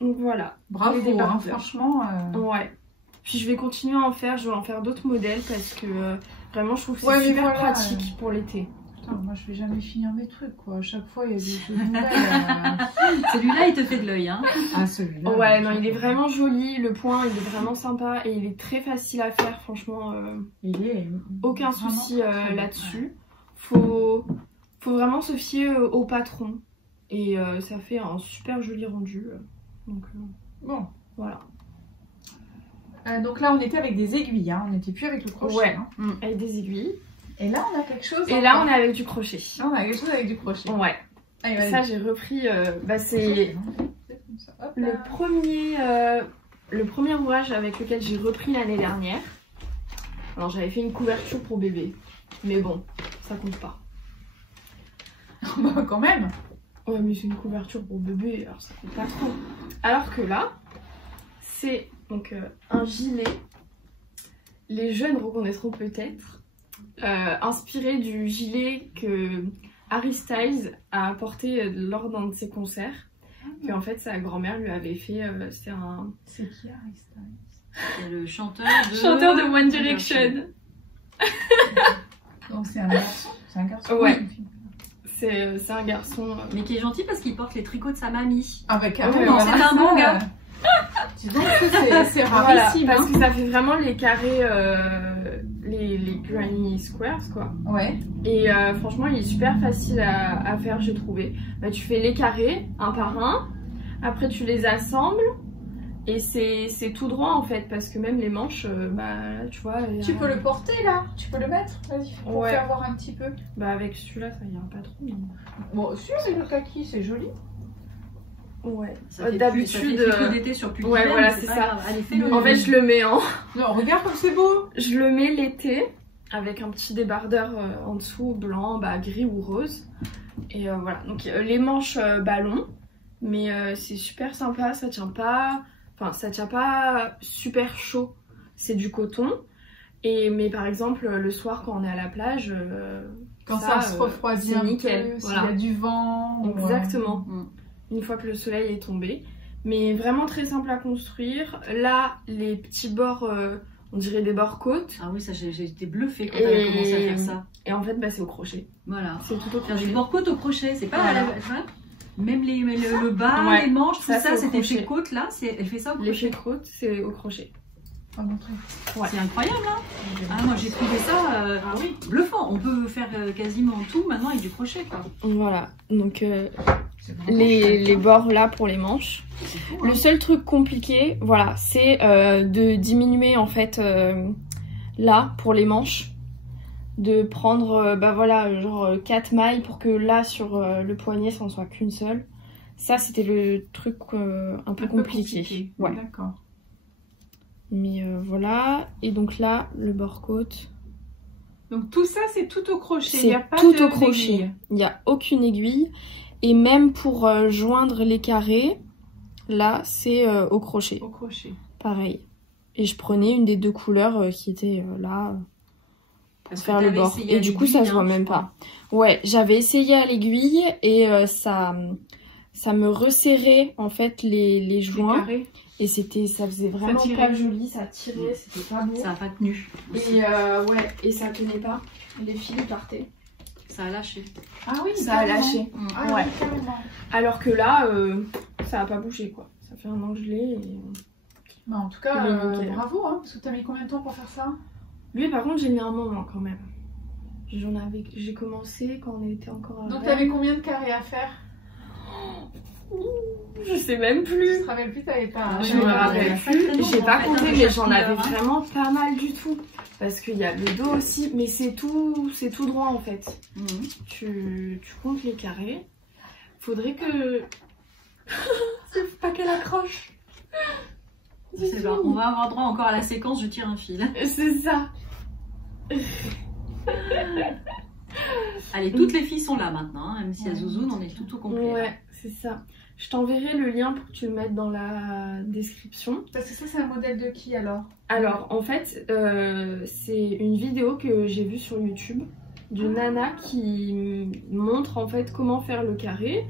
Donc voilà. Bravo, Les débardeurs. franchement. Ouais. Puis je vais continuer à en faire, je vais en faire d'autres modèles parce que vraiment je trouve que c'est Ouais, mais super voilà, pratique pour l'été. Putain, moi je vais jamais finir mes trucs quoi. À chaque fois il y a des choses nouvelles. Celui-là, il te fait de l'œil, hein. Ah, celui-là. Ouais, non, il est vraiment joli, le point il est vraiment sympa et il est très facile à faire, franchement. Il est. Aucun vraiment souci très bien. là-dessus. Faut vraiment se fier au patron et ça fait un super joli rendu. Donc Bon. voilà. Donc là on était avec des aiguilles, hein. On n'était plus avec le crochet. Ouais. Hein. Avec des aiguilles. Et là on a quelque chose. Et là on est avec du crochet. Là on a quelque chose avec du crochet. Ouais. Allez, Ça j'ai repris. C'est le premier ouvrage avec lequel j'ai repris l'année dernière. Alors j'avais fait une couverture pour bébé, mais bon, ça compte pas. Bah quand même. Ouais, mais c'est une couverture pour bébé, alors ça compte pas trop. Alors que là, c'est donc un gilet. Les jeunes reconnaîtront peut-être, inspiré du gilet que Harry Styles a porté lors d'un de ses concerts. Que en fait sa grand-mère lui avait fait. C'était un. C'est qui Harry Styles? C'est le chanteur Chanteur de One Direction. Donc c'est un garçon. C'est un garçon. Ouais. Une fille. C'est un garçon. Mais qui est gentil parce qu'il porte les tricots de sa mamie. Ah bah Ouais, carrément. c'est un bon gars. Dis donc que c'est Voilà, rarissime. parce Hein. que ça fait vraiment les carrés, les granny squares quoi. Ouais. Et franchement, il est super facile à faire, j'ai trouvé. Bah, tu fais les carrés, un par un. Après, tu les assembles. Et c'est tout droit en fait, parce que même les manches, là, tu vois. Tu peux le porter là. Tu peux le mettre. Vas-y. Pour Ouais. faire voir un petit peu. Bah, avec celui-là, ça ira pas trop. Mais... Bon, si c'est le kaki, c'est joli. Ouais. Ça fait D'habitude. tricot d'été sur plus ouais, d'hiver, voilà, mais c'est pas ça. grave. Allez, fais-le. En fait, je le mets en. Non, regarde comme c'est beau. Je le mets l'été avec un petit débardeur en dessous, blanc, gris ou rose. Et voilà. Donc les manches ballon, mais c'est super sympa. Ça tient pas super chaud. C'est du coton. Mais par exemple, le soir quand on est à la plage, Quand ça se refroidit un nickel. peu, Voilà. s'il y a du vent. Exactement. Mm. Une fois que le soleil est tombé. Mais vraiment très simple à construire. Là, les petits bords, on dirait des bords côtes. Ah oui, ça j'ai été bluffée quand Et- elle a commencé à faire ça. Et en fait, c'est au crochet. Voilà. C'est tout au Faire crochet. des bords-côtes au crochet, c'est pas Voilà. même le bas, Ouais. les manches, tout Ça, ça, c'est au c'était crochet. chez côte là, elle fait ça au L'effet crochet. côte, c'est au crochet. On va montrer. Ouais. C'est incroyable, hein. Ah, moi j'ai trouvé ça Ah oui. bluffant. On peut faire quasiment tout maintenant avec du crochet, quoi. Voilà, donc C'est vraiment les chouette, hein. bords là pour les manches. C'est fou, Le hein. seul truc compliqué, voilà, c'est de diminuer en fait là pour les manches. De prendre, genre 4 mailles pour que là sur le poignet ça en soit qu'une seule. Ça c'était le truc un peu compliqué. Ouais. D'accord. Mais voilà, et donc là le bord côte. Donc tout ça c'est tout au crochet. Il C'est n'y a pas tout de au crochet. d'aiguille. Il n'y a aucune aiguille. Et même pour joindre les carrés, là, c'est au crochet. Au crochet. Pareil. Et je prenais une des deux couleurs qui était là pour Parce que faire le t'avais bord. essayé à Et du coup, ça l'aiguille, se voit hein, même je crois. pas. Ouais, j'avais essayé à l'aiguille et ça me resserrait en fait les joints. Carré. Et ça faisait vraiment tirait. pas joli, ça tirait, c'était pas beau. Ça a pas tenu. Et et ça tenait pas. Les fils partaient. Ça a lâché. Ah oui, Ça a carrément. lâché. Ah Ouais. oui, carrément. Alors que là, ça a pas bougé quoi. Ça fait un an que je l'ai. Et... Bah, en tout cas, Il est nickel. bravo, hein, parce que t'as mis combien de temps pour faire ça? Lui, par contre, j'ai mis un moment quand même. J'ai commencé quand on était encore à Donc Rennes. t'avais combien de carrés à faire? Je sais même Tu plus. te rappelles plus, t'avais pas. Je me rappelle plus. J'ai pas compté, mais j'en avais vraiment. vraiment pas mal du tout. Parce qu'il y a le dos aussi, mais c'est tout droit en fait. Tu comptes les carrés. Faudrait que... C'est pas qu'elle accroche. C'est bon, on va avoir droit encore à la séquence je tire un fil. C'est ça. Allez, toutes les filles sont là maintenant, hein, même si à Zouzoune on est tout au complet. Ouais, c'est ça. Je t'enverrai le lien pour que tu le mettes dans la description. Parce que ça, c'est un modèle de qui alors? Alors, en fait, c'est une vidéo que j'ai vue sur YouTube d'une nana qui montre en fait comment faire le carré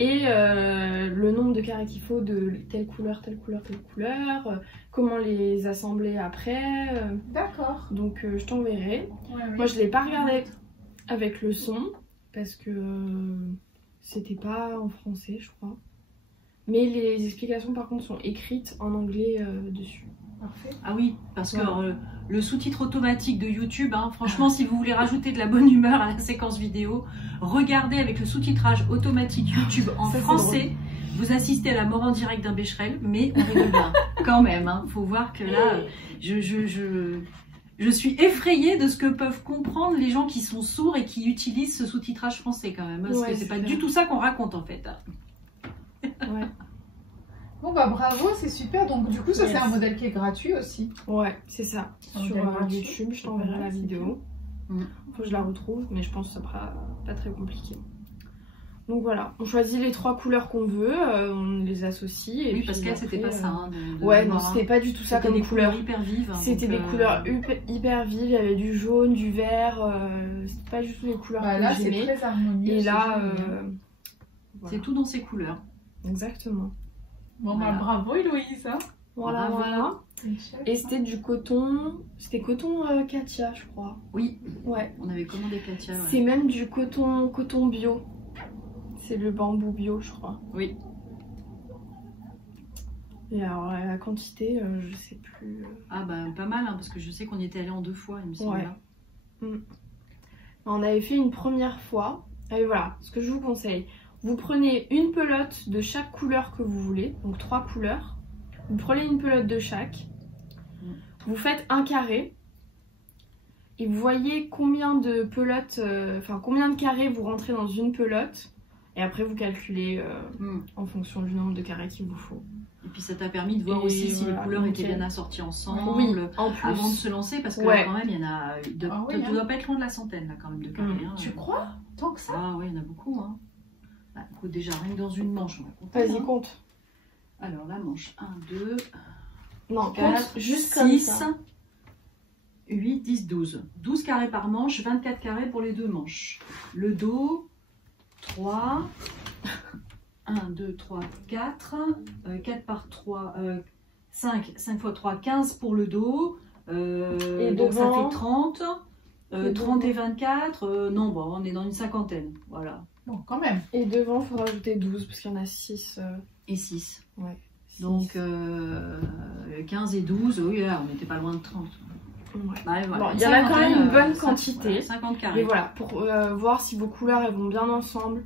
et le nombre de carrés qu'il faut de telle couleur, telle couleur, telle couleur, comment les assembler après. D'accord. Donc, je t'enverrai. Ouais, Moi, je l'ai pas regardé avec le son parce que c'était pas en français, je crois. Mais les explications, par contre, sont écrites en anglais dessus. Parfait. Ah oui, parce que le sous-titre automatique de YouTube, hein, franchement, si vous voulez rajouter de la bonne humeur à la séquence vidéo, regardez avec le sous-titrage automatique YouTube en français. Vous assistez à la mort en direct d'un Becherel, mais on rigole bien quand même. Hein. Faut voir que là, je suis effrayée de ce que peuvent comprendre les gens qui sont sourds et qui utilisent ce sous-titrage français quand même. Parce que c'est pas du tout ça qu'on raconte en fait. Ouais. Bon bah bravo, c'est super. Donc du coup ça c'est un modèle qui est gratuit aussi. Ouais, c'est ça. Sur YouTube, je t'enverrai la vidéo. Faut que je la retrouve, mais je pense que ça sera pas très compliqué. Donc voilà, on choisit les 3 couleurs qu'on veut, on les associe. Et oui, puis parce qu'elle c'était pas ça. Hein, ouais, non, c'était pas du tout ça comme couleur. Hyper vives. C'était des couleurs hyper vives, il y avait du jaune, du vert, c'était pas du tout les couleurs que là j'aimais. c'est très harmonieux. Et là, c'est tout dans ses couleurs. Exactement. Bon bah bravo Héloïse. Hein. Voilà, voilà. Et c'était du coton, c'était coton Katia, je crois. Oui. Ouais. On avait commandé Katia. Ouais. C'est même du coton bio. C'est le bambou bio, je crois. Oui. Et alors la quantité, je sais plus. Ah bah pas mal, hein, parce que je sais qu'on y était allé en 2 fois, il me semble. Ouais. On avait fait une première fois. Et voilà, ce que je vous conseille. Vous prenez une pelote de chaque couleur que vous voulez, donc 3 couleurs. Vous prenez une pelote de chaque. Vous faites un carré. Et vous voyez combien de pelotes, combien de carrés vous rentrez dans une pelote. Et après vous calculez en fonction du nombre de carrés qu'il vous faut. Et puis ça t'a permis de voir aussi si les couleurs étaient bien assorties ensemble en plus. avant de se lancer, parce que là, quand même il y en a, tu dois pas être loin de la centaine là quand même de carrés. Hein, tu crois? Tant que ça? Ah oui, il y en a beaucoup. Hein. Bah, écoute, déjà rien que dans une manche, on va compter. Vas-y, compte. Alors la manche 1, 2, non, 4, compte juste 6, comme ça. 8, 10, 12. 12 carrés par manche, 24 carrés pour les 2 manches. Le dos, 3, 1, 2, 3, 4, 4 par 3, 5 x 3, 15 pour le dos, et donc devant, ça fait 30, 30 et 24, non bon, on est dans une cinquantaine, voilà. Bon, quand même. Et devant, il faut rajouter 12 parce qu'il y en a 6. Et 6. Ouais. 6. Donc 15 et 12, oui, là, on n'était pas loin de 30. Ouais. Bah, voilà. Bon, il y en a quand même une bonne quantité. Voilà, 50 carrés. Et voilà, pour voir si vos couleurs elles vont bien ensemble.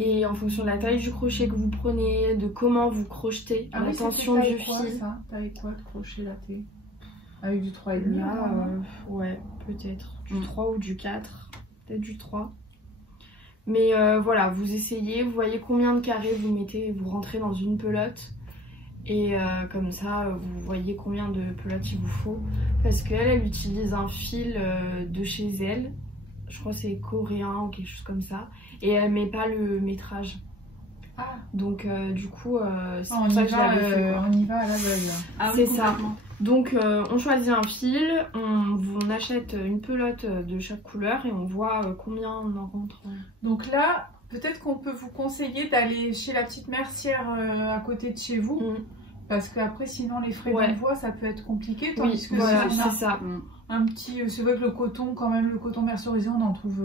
Et en fonction de la taille du crochet que vous prenez, de comment vous crochetez, la tension du fil. T'avais quoi de crochet là? Avec du 3,5 là, ouais, peut-être. Du 3 ou du 4. Peut-être du 3. Mais voilà, vous essayez, vous voyez combien de carrés vous mettez, vous rentrez dans une pelote. Et comme ça, vous voyez combien de pelotes il vous faut. Parce qu'elle utilise un fil de chez elle. Je crois que c'est coréen ou quelque chose comme ça. Et elle met pas le métrage. Ah. Donc du coup, c'est pour ça que je l'avais fait. On y va à l'aveugle. Ah, c'est ça. Donc on choisit un fil, on achète une pelote de chaque couleur et on voit combien on en rentre. Donc là, peut-être qu'on peut vous conseiller d'aller chez la petite mercière à côté de chez vous. Parce qu'après, sinon, les frais d'envoi, ça peut être compliqué. Tandis que voilà, si on a c'est ça. un petit... C'est vrai que le coton, quand même, le coton mercerisé, on en trouve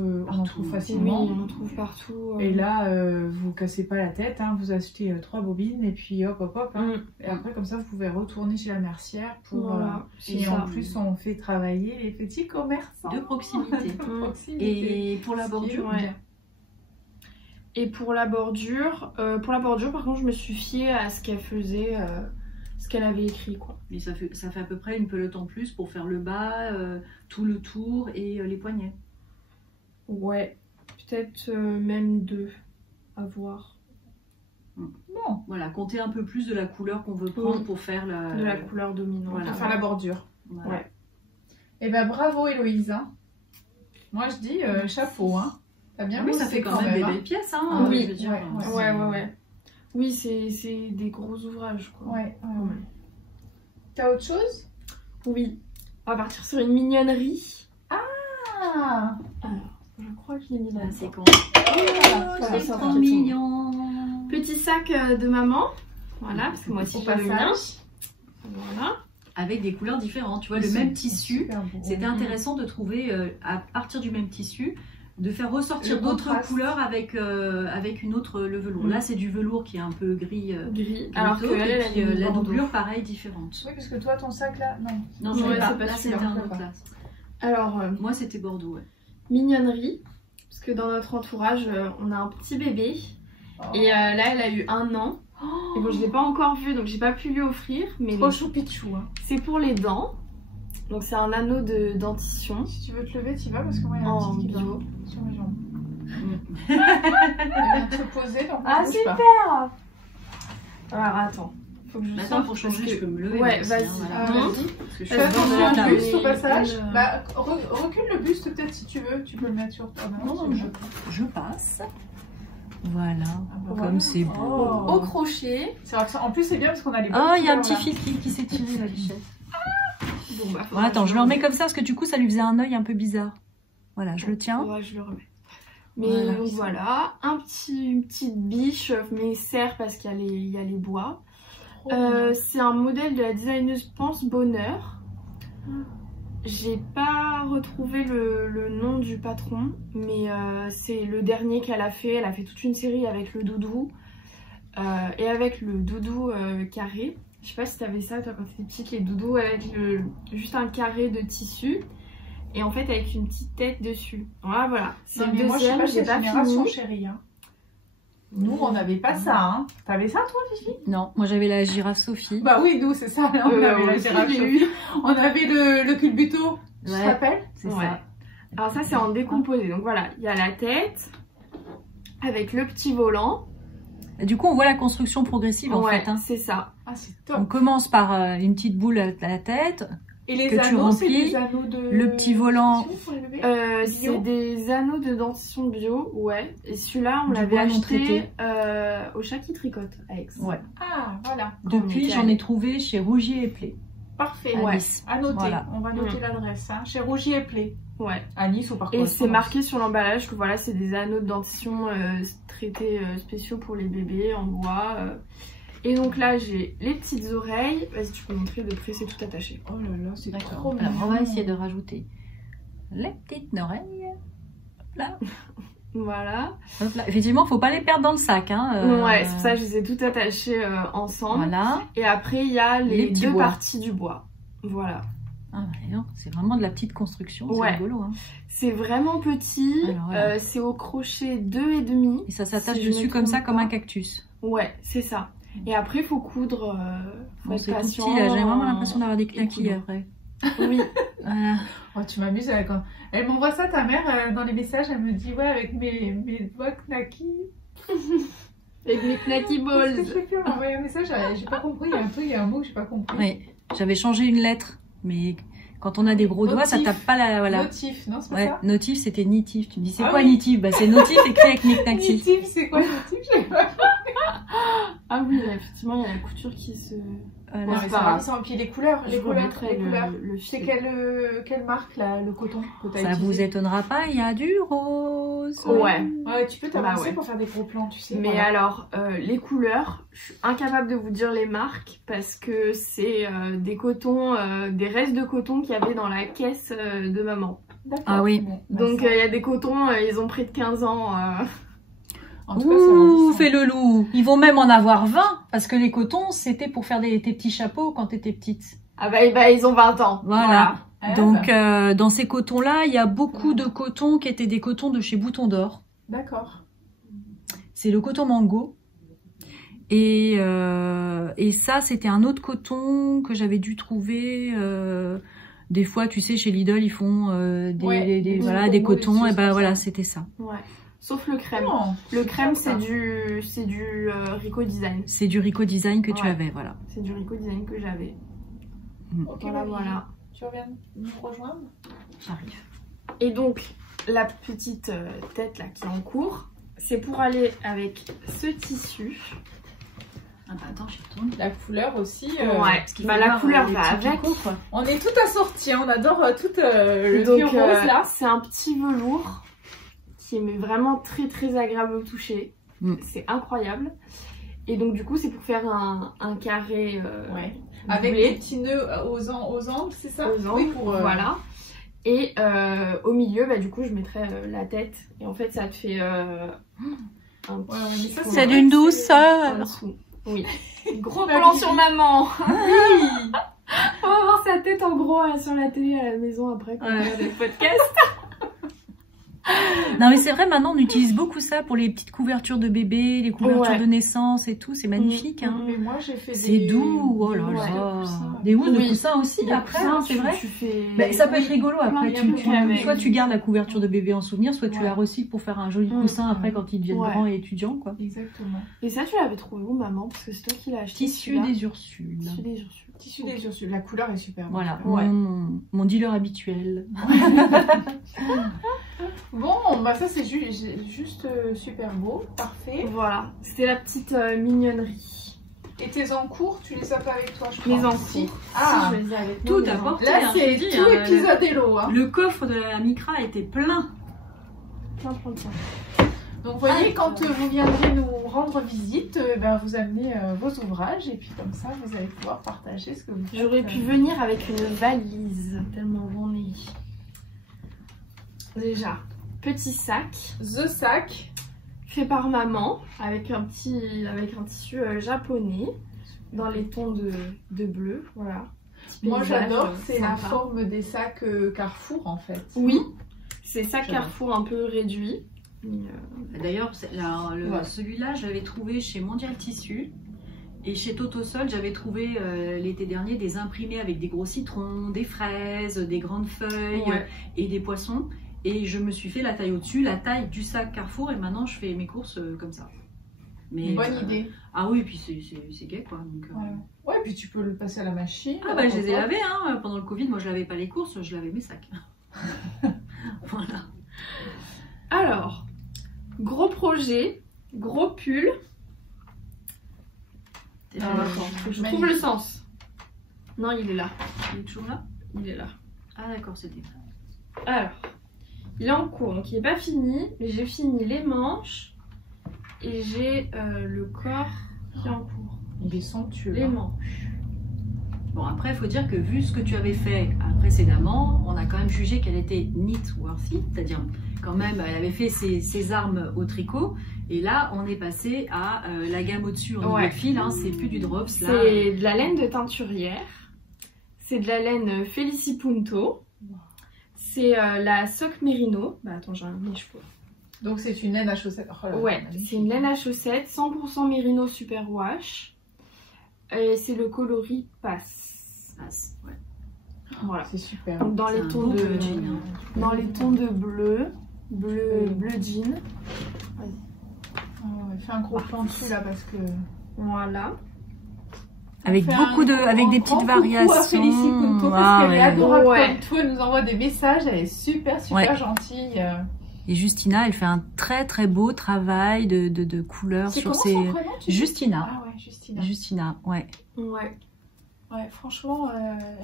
facilement. Oui, on en trouve partout. Et là, vous cassez pas la tête, hein, vous achetez 3 bobines et puis hop, hop, hop. Hein. Et après, comme ça, vous pouvez retourner chez la mercière pour... Voilà, et en plus, on fait travailler les petits commerçants. De proximité. Et pour la bordure, Et pour la bordure, par contre, je me suis fiée à ce qu'elle faisait, ce qu'elle avait écrit, quoi. Et ça fait à peu près une pelote en plus pour faire le bas, tout le tour et les poignets. Ouais, peut-être même 2 à voir. Bon, Voilà, compter un peu plus de la couleur qu'on veut prendre Oui. pour faire De la couleur dominante. Voilà. pour faire la bordure. Voilà. Ouais. Et ben bravo Héloïse. Hein. Moi je dis chapeau. Hein. T'as bien Ah oui, ça bossé fait quand même des hein. belles pièces. Hein, Ah oui, je veux dire, Ouais. Oui, c'est des gros ouvrages, quoi. Ouais. T'as autre chose? Oui. On va partir sur une mignonnerie. Ah, Alors, je crois que je l'ai mis là. La séquence. voilà, C'est ça trop va. mignon. Petit sac de maman. Voilà, parce que moi aussi Au j'ai le mien. passage. Voilà. Avec des couleurs différentes. Tu vois, le même tissu. Super beau. C'était intéressant de trouver, à partir du même tissu, de faire ressortir Le d'autres contraste. couleurs avec une autre, le velours. Là, c'est du velours qui est un peu gris. Gris. Alors que taupe, elle, et a puis, mis la bordeaux. doublure, pareil, différente. Oui, parce que toi, ton sac là, non. Non, Ouais, je l'ai pas. c'est pas Là, celui-là, c'était un d'accord. autre classe. Alors, Moi, c'était Bordeaux, ouais. mignonnerie. Parce que dans notre entourage, on a un petit bébé. Et là, elle a eu 1 an. Et bon, je l'ai pas encore vu, donc j'ai pas pu lui offrir. Mais Trop choupichou. Hein. c'est pour les dents. Donc c'est un anneau de dentition. Si tu veux te lever, tu y vas parce que moi, il y a un En petit qui bio. dort sur mes jambes. Elle vient de se poser, donc Ah, on bouge pas. super. Alors attends. Faut que je Attends, sorte pour parce changer, que- je peux me lever. Ouais, aussi, vas-y. hein, voilà. Ah, Montre. vas-y. Parce que je Fais suis attention devant au la buste au mais- passage. mais, Bah, recule le buste peut-être si tu veux. Tu peux le mettre sur toi. Non, non, je passe. Voilà. Voilà. Comme c'est beau. Oh. Au crochet. C'est vrai que ça- en plus c'est bien parce qu'on a les Oh, il y a un bonnes petit couleurs, fil qui s'est tiré, la bichette. Bon, bah, Bon, attends, je le remets comme ça parce que du coup, ça lui faisait un œil un peu bizarre. Voilà, je le tiens. Ouais, je le remets. Mais Voilà. donc voilà, une petite biche, mais serre parce qu'il y a les bois. là. C'est un modèle de la designeuse Pense Bonheur. J'ai pas retrouvé le nom du patron, mais c'est le dernier qu'elle a fait. Elle a fait toute une série avec le doudou et avec le doudou carré. Je sais pas si t'avais ça toi quand t'étais petite, les doudous avec juste un carré de tissu et en fait avec une petite tête dessus. Voilà. C'est Non, le mais moi je suis deuxième, pas j'ai cette pas génération fini. chérie. Hein. Nous on n'avait pas ça. Hein. T'avais ça toi Fifi? Non, moi j'avais la girafe Sophie. Bah oui, nous c'est ça. On avait la aussi, girafe. j'ai eu. On avait le culbuto. Tu te Ouais, rappelles? c'est Ouais. ça. Alors ça c'est en décomposé. Donc voilà, il y a la tête avec le petit volant. Et du coup, on voit la construction progressive en Ouais, fait. Hein. c'est ça. Ah c'est On top. commence par une petite boule à la tête, Et les que tu anneaux, c'est remplis, des anneaux de. le petit volant. Pour les bébés C'est Bio des anneaux de dentition bio, ouais. Et celui-là, on Du l'avait bois non acheté traité. au chat qui tricote à Aix. Ouais. Ah voilà. Depuis, nickel. j'en ai trouvé chez Rougier et Play. Parfait. à Ouais. Nice. À noter. Voilà. On va noter l'adresse. Hein. Chez Rougier et Play. Ouais. À Nice ou par Et c'est correspondance. marqué sur l'emballage que voilà, c'est des anneaux de dentition traités spéciaux pour les bébés en bois. Et donc là, j'ai les petites oreilles. Vas-y, tu peux montrer de près, c'est tout attaché. Oh là là, c'est trop Alors, mignon. on va essayer de rajouter les petites oreilles. Là. Voilà. Hop là. Effectivement, faut pas les perdre dans le sac. Hein. Ouais, c'est pour ça que je les ai toutes attachées ensemble. Voilà. Et après, il y a Les les petits deux bois. parties du bois. Voilà. Ah, ouais, non, c'est vraiment de la petite construction. Ouais. C'est rigolo. Hein. C'est vraiment petit. Alors, voilà. C'est au crochet 2,5. Et ça s'attache Si je me dessus comme ça, trompe comme pas. un cactus. Ouais, c'est ça. Et après, il faut coudre. Faut Bon, être c'est tout patient. petit, là. J'ai vraiment l'impression d'avoir des knackis coudre. après. Oui. Voilà. Oh, tu m'amuses quand elle m'envoie ça, ta mère, dans les messages, elle me dit ouais avec mes doigts knacky. Avec mes knacky balls. Qu'est-ce que je fais? Elle m'a envoyé un message, j'ai pas compris, il y a un mot que j'ai pas compris. Ouais. J'avais changé une lettre, mais quand on a des gros doigts, ça Notif. tape pas la. Voilà. Notif, non c'est pas Ouais, ça? notif, c'était nitif. Tu me dis, c'est Ah quoi oui. nitif? Bah, c'est notif écrit avec knick-knacky. Notif, c'est quoi notif? Je sais pas. Ah oui, là, effectivement, il y a la couture qui se. Voilà. Non, mais c'est ça pas va, grave. ça, et puis les couleurs, Je les couleurs, remettrai les couleurs. le C'est fil. quelle marque là, le coton que t'as Ça utilisé? vous étonnera pas, il y a du rose. Ouais. Ouais, tu peux t'avancer Bah ouais. pour faire des gros plans, tu sais. Mais voilà. alors, les couleurs, je suis incapable de vous dire les marques parce que c'est des cotons, des restes de coton qu'il y avait dans la caisse de maman. D'accord. Ah oui. Bon, bah, Donc ça, il y a des cotons, ils ont près de 15 ans. en tout cas, ça Ouh, va. fais le loup. Ils vont même en avoir 20 parce que les cotons, c'était pour faire tes petits chapeaux quand t'étais petite. Ah bah, ils ont 20 ans. Voilà. Ah, Donc, bah, dans ces cotons-là, il y a beaucoup de cotons qui étaient des cotons de chez Bouton d'Or. d'accord. c'est le coton mango. Et ça, c'était un autre coton que j'avais dû trouver. Des fois, tu sais, chez Lidl, ils font des cotons. Et ben voilà, c'était ça. Ouais. Sauf le crème. Non, le crème, c'est du Rico Design. C'est du Rico Design que tu avais, voilà. C'est du Rico Design que j'avais. Ok, Voilà. Tu reviens nous rejoindre? J'arrive. Et donc, la petite tête là qui est en cours, c'est pour aller avec ce tissu. Ah bah attends, j'y retourne. La couleur aussi. Ouais, qu'il bah, faut la voir, couleur les va petits avec. picots, quoi. On est tout assortis, on adore tout le Donc, vieux rose là. c'est un petit velours qui est vraiment très très agréable au toucher. C'est incroyable. Et donc du coup, c'est pour faire un carré. Ouais. Avec des petits nœuds aux angles, c'est ça? Aux angles, voilà. Et au milieu, bah, du coup, je mettrai la tête. Et en fait, ça te fait un petit... C'est d'une douceur. En dessous. Oui. Gros plan sur maman. Oui. On va voir sa tête en gros sur la télé à la maison après quand on regarde le podcast. Non mais c'est vrai, maintenant on utilise beaucoup ça pour les petites couvertures de bébés, les couvertures de naissance et tout, c'est magnifique. Hein. Mais moi j'ai fait c'est doux, oh là là. Des housses de coussins aussi après, hein, c'est vrai. Bah, ça peut être rigolo après, soit tu gardes la couverture de bébé en souvenir, soit tu la recycles pour faire un joli coussin après quand ils deviennent grands et étudiants quoi. Exactement. Et ça tu l'avais trouvé où maman? Parce que c'est toi qui l'as acheté. Tissu des Ursules. Tissu des Ursules, la couleur est super. Voilà, mon dealer habituel. Bon, bah ça c'est juste super beau, parfait. Voilà, c'était la petite mignonnerie. Et tes encours, tu les as pas avec toi, je crois. Les encours. Ah, si, je les ai avec tout moi. apporté. Là c'est tout épisodello. Hein. Le coffre de la Micra était plein. Plein. Donc vous voyez, quand vous viendrez nous rendre visite, vous amenez vos ouvrages et puis comme ça vous allez pouvoir partager ce que vous faites. J'aurais pu venir avec une valise, tellement j'en ai. Déjà, petit sac. The sac. Fait par maman, avec un tissu japonais, dans les tons de bleu, voilà. Moi j'adore, c'est la forme des sacs Carrefour en fait. Oui, c'est sac Carrefour un peu réduit. D'ailleurs, celui-là, je l'avais trouvé chez Mondial Tissu. Et chez Totosol, j'avais trouvé l'été dernier des imprimés avec des gros citrons, des fraises, des grandes feuilles et des poissons. Et je me suis fait la taille au-dessus, la taille du sac Carrefour. Et maintenant, je fais mes courses comme ça. Mais, bonne idée. Ah oui, et puis c'est gai quoi. Donc, ouais, puis tu peux le passer à la machine. Ah bah je les ai lavés hein. Pendant le Covid, moi je lavais pas les courses, je lavais mes sacs. Voilà. Alors, gros projet, gros pull. Je trouve le sens. Non, il est là. Il est toujours là? Il est là. Ah d'accord, c'était. Alors, il est en cours, donc il n'est pas fini, mais j'ai fini les manches et j'ai le corps qui est en cours. Il est somptueux. Les manches. Bon, après, il faut dire que vu ce que tu avais fait précédemment, on a quand même jugé qu'elle était knit-worthy, c'est-à-dire quand même, elle avait fait ses armes au tricot. Et là, on est passé à la gamme au-dessus en niveau de fil, hein, c'est plus du drops. C'est de la laine de teinturière, c'est de la laine Felicipunto, c'est la sock Merino. Bah attends, j'ai mes cheveux. Donc c'est une laine à chaussettes. Oh là, ouais, c'est une laine à chaussettes, 100% Merino Superwash. Et c'est le coloris passe. Ouais. Voilà, c'est super. Donc dans les tons de jean, dans les tons de bleu jean. Fais un gros plan dessus là parce que voilà. Avec beaucoup avec des petites variations. À Felicipunto parce qu'elle est adorable comme tout, elle nous envoie des messages, elle est super gentille. Et Justina, elle fait un très très beau travail de couleurs sur ses. Son prénom, Justina. Ah ouais, Justina. Justina, ouais. Ouais, franchement,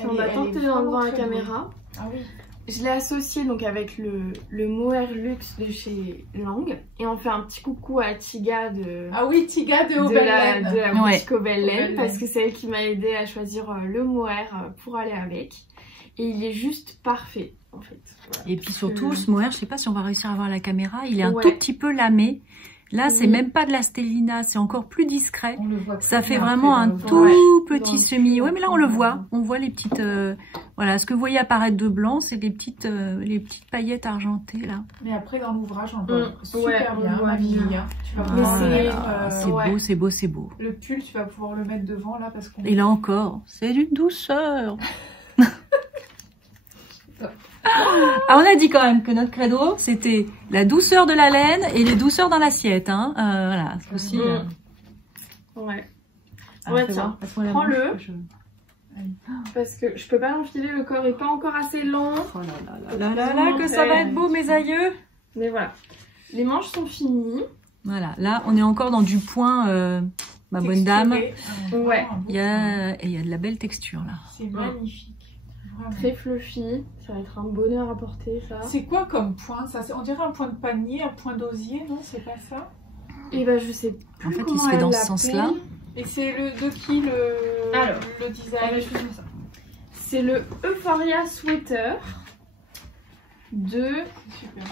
on va tenter devant la caméra. Ah oui. Je l'ai associé donc avec le Mohair Luxe de chez Lang et on fait un petit coucou à Tiga de. Ah oui, Tiga de Obellen. De la boutique Obellen parce que c'est elle qui m'a aidé à choisir le Mohair pour aller avec. Et il est juste parfait en fait. Voilà, et puis surtout ce mohair, je sais pas si on va réussir à voir la caméra, il est un tout petit peu lamé. Là, c'est même pas de la stellina, c'est encore plus discret. On le voit Ça très fait bien vraiment après un dans le tout vent. petit semis. Ouais, mais là, on le voit. On voit les petites... voilà, ce que vous voyez apparaître de blanc, c'est les petites paillettes argentées, là. Mais après, dans l'ouvrage, on voit Ouais, super on bien, voit ma Vivi, bien. hein. Tu vas Mais pouvoir c'est- le mettre, C'est ouais. beau, c'est beau, c'est beau. le pull, tu vas pouvoir le mettre devant, là, parce qu'on... Et là encore, c'est d'une douceur. Ah, on a dit quand même que notre credo, c'était la douceur de la laine et les douceurs dans l'assiette. Hein. Voilà, c'est aussi... Ouais. Ah, Ouais, fais tiens, voir, passe-moi la prends-le. manche, je- Parce que je peux pas l'enfiler, le corps est pas encore assez long. Oh là là, que ça va être beau, mes aïeux. Mais voilà. Les manches sont finies. Voilà, là, on est encore dans du point, ma bonne dame. Texturé. Ouais. Il y a de la belle texture, là. C'est magnifique. Vraiment. Très fluffy. Ça va être un bonheur à porter, ça. C'est quoi comme point ça? On dirait un point de panier, un point d'osier, non? C'est pas ça? Et bah, je sais plus En fait, il comment se fait elle dans ce l'appelle. sens-là. Et c'est de qui le, Alors. le design? Ah, bah, je fais comme ça. C'est le Euphoria Sweater de... Super.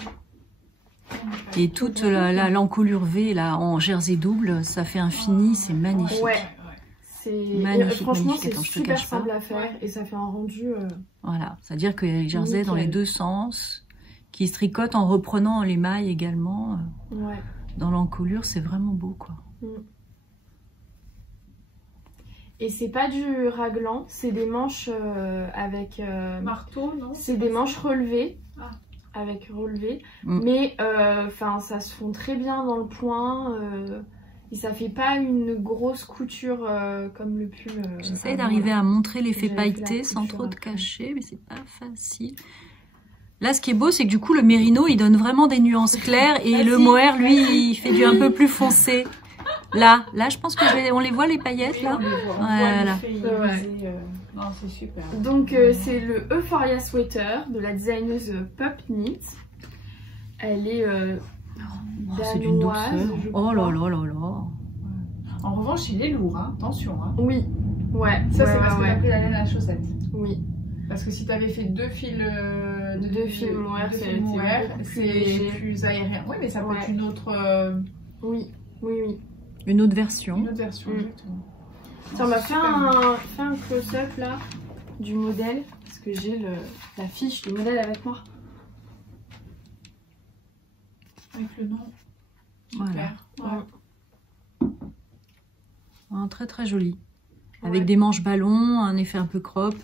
Et toute l'encolure V, là, en jersey double, ça fait un fini, c'est magnifique. Ouais. C'est Magnifique, franchement, magnifique. c'est Attends, je te super cache pas. simple à faire et ça fait un rendu. Voilà, c'est-à-dire qu'il y a les jerseys dans les Nickel. deux sens, qui se tricotent en reprenant les mailles également. Ouais. Dans l'encolure, c'est vraiment beau, quoi. Et c'est pas du raglan, c'est des manches avec. Marteau, non? C'est des manches relevées. Ah. Avec relevé. Mm. Mais enfin, ça se fond très bien dans le point. Et ça fait pas une grosse couture comme le pull. J'essaie d'arriver à montrer l'effet J'avais fait la pailleté sans couture trop de après. cacher, mais c'est pas facile. Là, ce qui est beau, c'est que du coup, le mérino, il donne vraiment des nuances claires et le mohair, lui, il fait du un peu plus foncé. Là, je pense que on les voit, les paillettes, là. On les voit, Voilà. l'effet irisé, non, c'est super. Donc c'est le Euphoria Sweater de la designeuse Pup Knit. Elle est Oh, c'est d'une danoise, douceur. je Oh crois. là là là là. En revanche, il est lourd, hein. Attention. Hein. Oui, ouais. Ça, ouais, c'est parce que ouais, t'as pris la laine à la chaussette. Oui. Parce que si t'avais fait deux fils mohair, c'est mohair, beaucoup plus c'est léger. plus aérien. Oui, mais ça peut Ouais. être une autre Oui, oui, oui. Une autre version. version. Mm. Exactement. Tiens, on m'a Super. fait un close-up là du modèle parce que j'ai la fiche du modèle avec moi. Avec le nom. Voilà. Super. Ouais. Très très joli. Avec Ouais. des manches ballons, un effet un peu crop.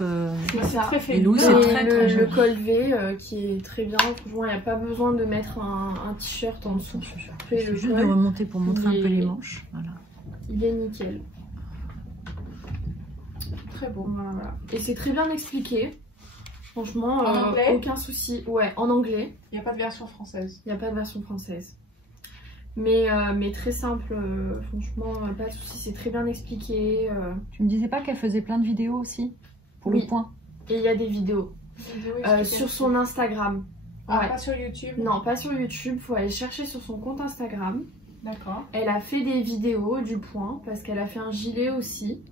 C'est ça. Très Et féminin. Lou, c'est Et très, très le joli. col V qui est très bien. Franchement, il n'y a pas besoin de mettre un t-shirt en dessous. Je Le vais juste de col, remonter pour montrer un peu Et- les manches. Voilà. il est nickel. Très beau. Voilà. Et c'est très bien expliqué. Franchement, En anglais aucun souci. Ouais, en anglais. Il n'y a pas de version française. Il n'y a pas de version française. Mais très simple, franchement, pas de souci. C'est très bien expliqué. Tu me disais pas qu'elle faisait plein de vidéos aussi pour Oui. le point. Et il y a des vidéos Vidéo sur explicative. son Instagram. Ah, Ouais. pas sur YouTube. Non, pas sur YouTube. Faut aller chercher sur son compte Instagram. D'accord. Elle a fait des vidéos du point parce qu'elle a fait un gilet aussi.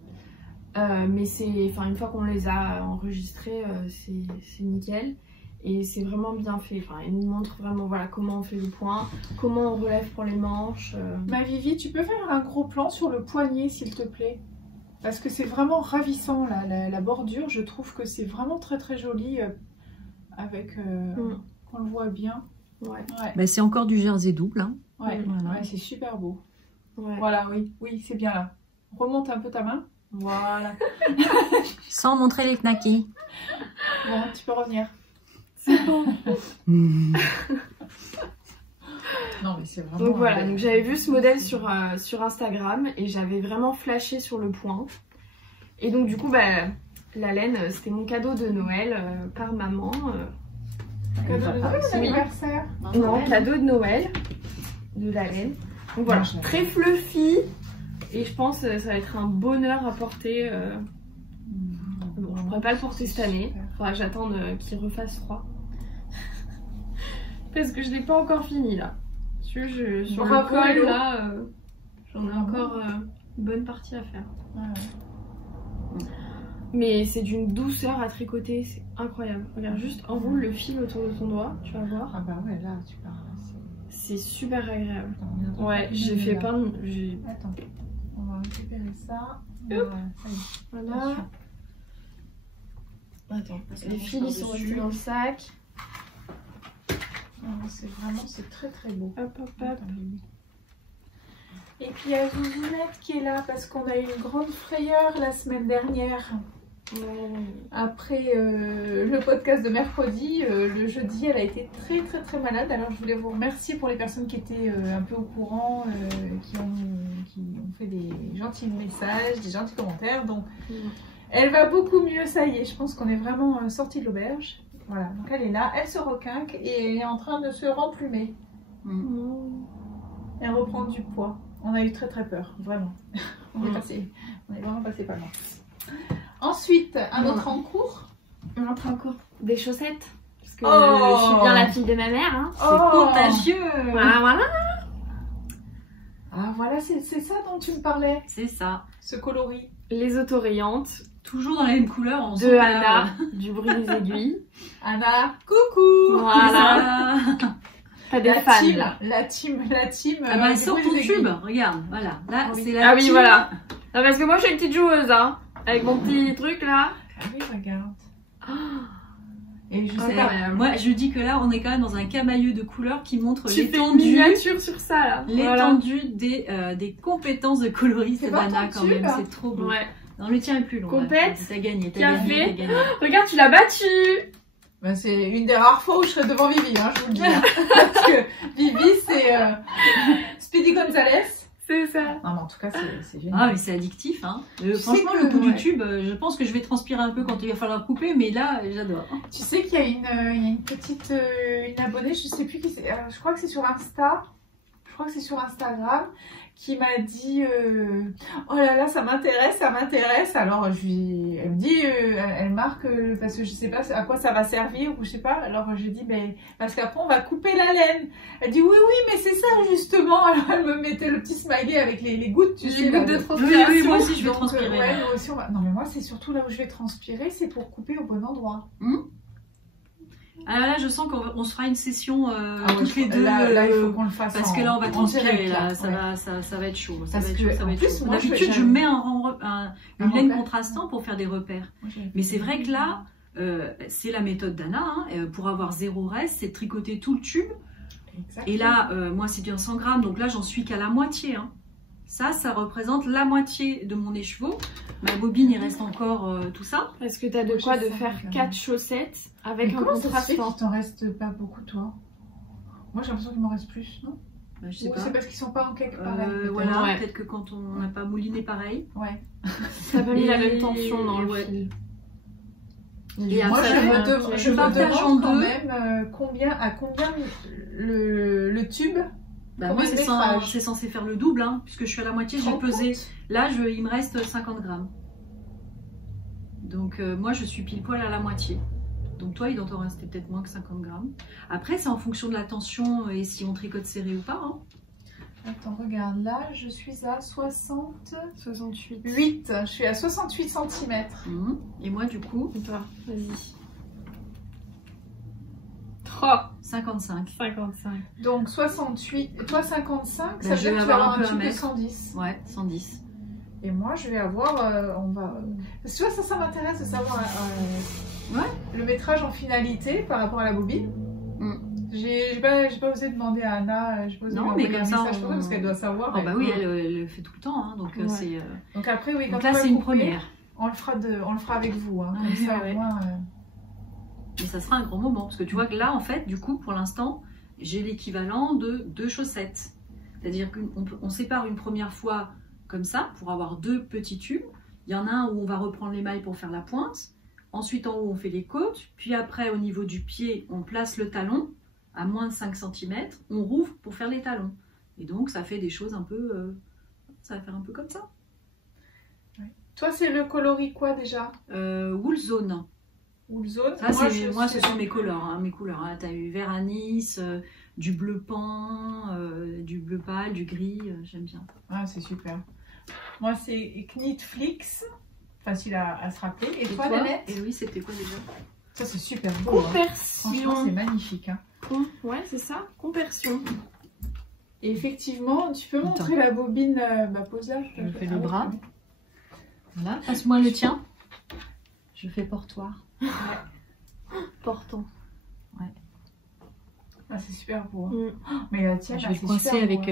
Mais une fois qu'on les a enregistrés, c'est nickel. Et c'est vraiment bien fait. Enfin, elle nous montre vraiment voilà, comment on fait le point, comment on relève pour les manches. Ma Vivi, tu peux faire un gros plan sur le poignet, s'il te plaît? Parce que c'est vraiment ravissant, la bordure. Je trouve que c'est vraiment très très joli avec... qu'on le voit bien. Ouais. Ouais, Bah, c'est encore du jersey double. Hein. ouais, Voilà. ouais, c'est super beau. Ouais. Voilà, oui, oui, c'est bien là. Remonte un peu ta main. Voilà. Sans montrer les knackis. Bon, tu peux revenir. C'est bon. Non, mais c'est vraiment... Donc voilà, donc j'avais vu ce modèle sur Instagram et j'avais vraiment flashé sur le point. Et donc du coup, la laine, c'était mon cadeau de Noël par maman. Cadeau de Noël, Oui. anniversaire. Non, cadeau de Noël de la laine. Donc voilà, Moi, très fluffy. Et je pense que ça va être un bonheur à porter. Bon, je pourrais pas le porter cette année. Faudra que j'attende qu'il refasse froid. Parce que je l'ai pas encore fini là. Sur Bravo, le col Hello. là, j'en ai encore une bonne partie à faire. Ouais. Mais c'est d'une douceur à tricoter, c'est incroyable. Regarde, juste enroule le fil autour de ton doigt, tu vas voir. Ah bah ouais, là, tu parles. C'est super agréable. Attends, Ouais, j'ai fait pas. plein de... Attends, on va récupérer ça. Hop. Ça y est. Voilà. Attends, les fils ils sont restés dans le sac. C'est très très beau. Hop, hop, hop. Attends, et puis il y a Zouzounette qui est là parce qu'on a eu une grande frayeur la semaine dernière. Après le podcast de mercredi, le jeudi, elle a été très très très malade. Alors je voulais vous remercier pour les personnes qui étaient un peu au courant, qui ont fait des gentils messages, des gentils commentaires. Donc elle va beaucoup mieux, ça y est. Je pense qu'on est vraiment sorti de l'auberge. Voilà, donc elle est là, elle se requinque et elle est en train de se remplumer. Elle reprend du poids. On a eu très très peur, vraiment. On est vraiment passé pas loin. Ensuite, un autre en cours. Un autre en cours. Des chaussettes. Parce que Oh. je suis bien la fille de ma mère. Hein. C'est contagieux. Voilà, voilà. Ah voilà, c'est ça dont tu me parlais, C'est ça. ce coloris. Les autorayantes Toujours dans la même couleur. On de sent Anna, du bruit des aiguilles. Anna, coucou. Voilà. Ça. T'as des fans. La team. Ah bah, du sors bruit ton des tube. aiguilles. Regarde, voilà. Là, Ah oui. c'est la Ah oui, team. voilà. Non, parce que moi je suis une petite joueuse, hein. Avec mon petit truc là. Ah oui, regarde. Et je Ah, sais pas. moi, je dis que là, on est quand même dans un camailleux de couleurs qui montre Tu fais une l'étendue. miniature sur ça là. L'étendue des compétences de coloriste C'est pas d'Anna ton quand même, tube c'est trop beau. Ouais. Non, le tien est plus long. Compète, là. T'as gagné, t'as café. gagné, t'as gagné. Regarde, tu l'as battu. Ben, c'est une des rares fois où je serai devant Vivi, hein, je vous le dis. Hein. Parce que Vivi, c'est Speedy Gonzalez. C'est ça. Non, mais en tout cas, c'est génial. Ah, mais c'est addictif, hein. sais Franchement, que- le coup ouais. du tube, je pense que je vais transpirer un peu quand il va falloir couper, mais là, j'adore. Tu sais qu'il y a une petite une abonnée, je sais plus qui c'est, je crois que c'est sur Insta, je crois que c'est sur Instagram, qui m'a dit oh là là, ça m'intéresse. Alors elle me dit, elle marque parce que je sais pas à quoi ça va servir ou je sais pas. Alors je lui dis mais parce qu'après on va couper la laine. Elle dit oui mais c'est ça justement. Alors elle me mettait le petit smiley avec les gouttes, tu sais, gouttes là, de transpiration. Oui, moi aussi, je vais Donc, transpirer. ouais, moi aussi, non mais moi c'est surtout là où je vais transpirer, c'est pour couper au bon endroit. Alors là, je sens qu'on se fera une session Ah ouais, toutes les deux. là, il faut qu'on le fasse. Parce que là, on va en transpirer, direct, là, ouais. ça va être chaud. Parce Ça va être que, chaud, ça va en être plus, chaud. moi, D'habitude, je mets une laine repère. contrastant pour faire des repères. Moi, j'avais Mais fait c'est vrai que là, c'est la méthode d'Anna. Hein, pour avoir zéro reste, c'est de tricoter tout le tube. Exactement. Et là, moi, c'est bien 100 grammes, donc là, j'en suis qu'à la moitié. Hein. Ça représente la moitié de mon écheveau. Ma bobine, il reste encore tout ça. Parce que t'as de Moi, quoi j'ai de ça, faire regarde. 4 chaussettes avec Mais un comment ça se fait contrastant. qu'il t'en reste pas beaucoup, toi? Moi, j'ai l'impression qu'il m'en reste plus, non? Bah, je sais Ou pas. c'est parce qu'ils sont pas en quelque part là. Voilà, Ouais. peut-être que quand on n'a pas mouliné pareil. Ouais. T'as pas mis la Et- même tension dans le ouais. fil. Et Moi, après, je me partage en demande quand deux. même combien le tube. Bah, Combien moi, de c'est métrage censé faire le double, hein, puisque je suis à la moitié, j'ai 30 pesé. comptes. Là, il me reste 50 grammes. Donc, moi, je suis pile poil à la moitié. Donc, toi, il doit t'en rester peut-être moins que 50 grammes. Après, c'est en fonction de la tension et si on tricote serré ou pas. Hein. Attends, regarde, là, je suis à 68. 68. Je suis à 68 cm. Et moi, du coup, Et toi, vas-y. 3. 55. 55. Donc 68, toi 55, ça Ben, veut je dire vais que tu vas avoir avoir un un peu tube un de mètre. 110. Ouais, 110. Et moi je vais avoir, parce que tu vois, ça m'intéresse de savoir le métrage en finalité par rapport à la bobine. J'ai pas osé demander à Anna, j'ai pas osé Non, lui envoyer mais un comme ça, message pour elle, parce qu'elle doit savoir. Oh, bah oui, elle le fait tout le temps. Hein, donc, Ouais. c'est. Donc après, oui, quand Donc tu là, vas c'est une couper, première. on le fera avec vous. Hein, Ouais, comme ça, ouais. au moins, Mais ça sera un grand moment. Parce que tu vois que là, en fait, du coup, pour l'instant, j'ai l'équivalent de 2 chaussettes. C'est-à-dire qu'on sépare une première fois comme ça pour avoir 2 petits tubes. Il y en a un où on va reprendre les mailles pour faire la pointe. Ensuite, en haut, on fait les côtes. Puis après, au niveau du pied, on place le talon à moins de 5 cm. On rouvre pour faire les talons. Et donc, ça fait des choses un peu... ça va faire un peu comme ça. Toi, c'est le coloris quoi déjà? Wool Zone. Ou le zone? Ça, moi, ce sont mes couleurs. Hein, mes couleurs. Hein. Tu as eu vert anis, du bleu pan, du bleu pâle, du gris. J'aime bien. Ah, c'est super. Moi, c'est Knitflix. Facile à se rappeler. Et toi, Nanette? Et oui, c'était quoi déjà? Ça, c'est super beau. Hein. Compersion. Franchement, c'est magnifique. Hein. Ouais, c'est ça. Compersion. Et effectivement, tu peux montrer la bobine, pose là. Je fais le bras. Voilà, passe-moi le tien. Je fais portoir. Ouais. Portant. Ah, c'est super beau. Hein. Mais la tienne, Je vais le coincer avec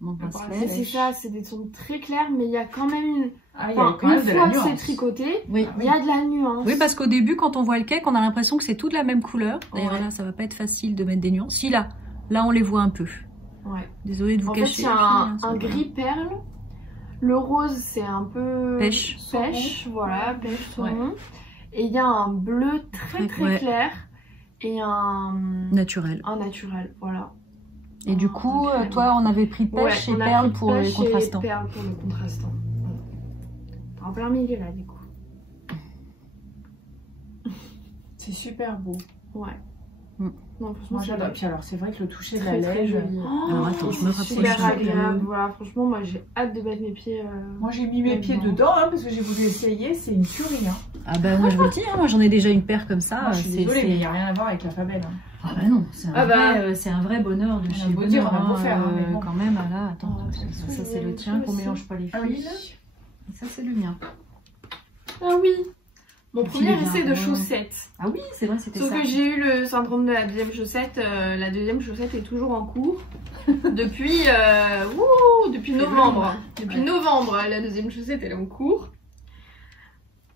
mon bracelet. C'est ça, c'est des tons très clairs, mais il y a quand même une... Ah, il y a quand même une de fois la que c'est nuance. tricoté, Oui. il y a de la nuance. Oui, parce qu'au début, quand on voit le cake, on a l'impression que c'est tout de la même couleur. D'ailleurs, Ouais. là, ça va pas être facile de mettre des nuances. Si, là on les voit un peu. Ouais. Désolée de vous En fait, cacher. il y a un gris perle. Le rose, c'est un peu... Pêche. Pêche, voilà, pêche, saumon. Ouais. Et il y a un bleu très Ouais. clair et un Naturel. naturel, voilà. Et du coup, toi, on avait pris pêche et on a perle pris pour les pêche et contrastants. perle pour le contrastant. En plein milieu là, du coup. C'est super beau. Ouais. Mm. Non, franchement, Moi c'est j'adore. Puis alors c'est vrai que le toucher de la très très laine. joli. Alors, attends, je me C'est rapproche. super un peu. agréable. Voilà, franchement, moi j'ai hâte de mettre mes pieds. Moi j'ai mis mes pieds dedans. dedans parce que j'ai voulu essayer. C'est une tuerie. Hein. Ah bah moi je vous le dis, moi j'en ai déjà une paire comme ça. Moi, je suis désolée, mais il n'y a rien à voir avec la Fabelle. Hein. Ah bah non, c'est un vrai bonheur de On a chez beau Bonheur. dire, on a beau faire, hein, mais bon. Quand même, là, attends, Ouais, ça c'est le tien, qu'on mélange pas les Ah oui. fils. Et ça c'est le mien. Ah oui. Mon Et puis, premier les essai de jardins. chaussettes. Ah oui, c'est vrai, c'était Sauf ça. que j'ai eu le syndrome de la deuxième chaussette. La deuxième chaussette est toujours en cours. Depuis, depuis novembre. Depuis novembre, la deuxième chaussette elle est en cours.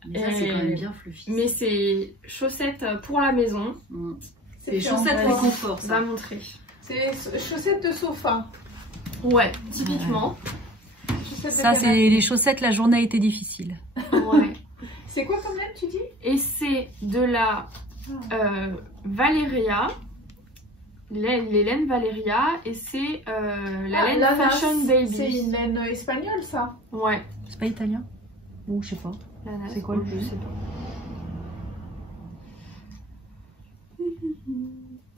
Mais ça, c'est quand même bien fluffy. Mais c'est chaussettes pour la maison. C'est les fait en chaussettes vrai. réconfort, On va ça. montrer. C'est chaussettes de sofa. Ouais, typiquement. Chaussettes de Ça c'est canapé. les chaussettes, la journée a été difficile. Ouais. C'est quoi comme laine tu dis? Et c'est de la Valeria. Les laines Valeria. Et c'est la laine Lanas, Fashion Baby. C'est une laine espagnole ça. Ouais. C'est pas italien? Ou je sais pas. Lanas, C'est quoi le je plus? sais pas.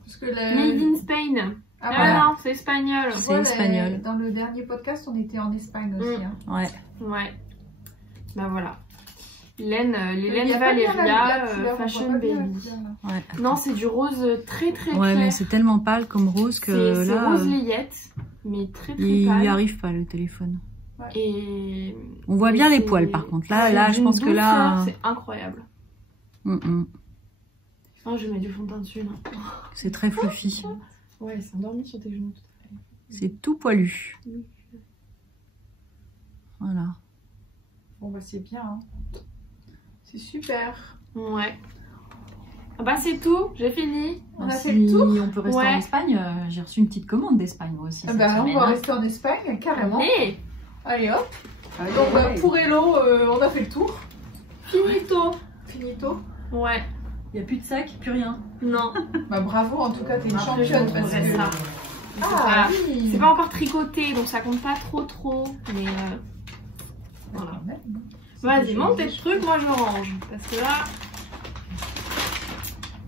Parce que Made in Spain. Ah, Ah voilà. non, c'est espagnol. Tu C'est vois, espagnol. Dans le dernier podcast, on était en Espagne aussi. Hein. Ouais. Ouais. Bah voilà. Les laines Il y a pas bien Valeria, la couleur, on Fashion voit pas bien la Baby. couleur, là. Ouais. Non, c'est du rose très très Ouais, mais clair. c'est tellement pâle comme rose que C'est là, rose layette, mais très très il pâle. n'y arrive pas le téléphone. Et On voit et bien les c'est- poils par contre. c'est Là, je d'une pense que là. douceur, c'est incroyable. Mm. Oh, je vais mettre du fond de teint dessus là. C'est très fluffy. Ouais, c'est endormi sur tes genoux. C'est tout poilu. Oui. Voilà. Bon bah c'est bien. Hein. C'est super. Ouais. Ah bah c'est tout, j'ai fini. On a Si fait le tour. on peut rester Ouais. en Espagne, j'ai reçu une petite commande d'Espagne moi aussi. Ah cette bah on semaine, va hein. rester en Espagne carrément. Et Allez hop. Ah, Donc ouais. pour Hello, on a fait le tour. finito. Finito. Ouais. Il n'y a plus de sac, plus rien. Non. Bah bravo en tout cas t'es une Après, championne je parce montrerai que. ça. Ah oui. C'est pas encore tricoté, donc ça compte pas trop. Mais voilà. Quand même. Vas-y, monte tes trucs, moi je range. Parce que là,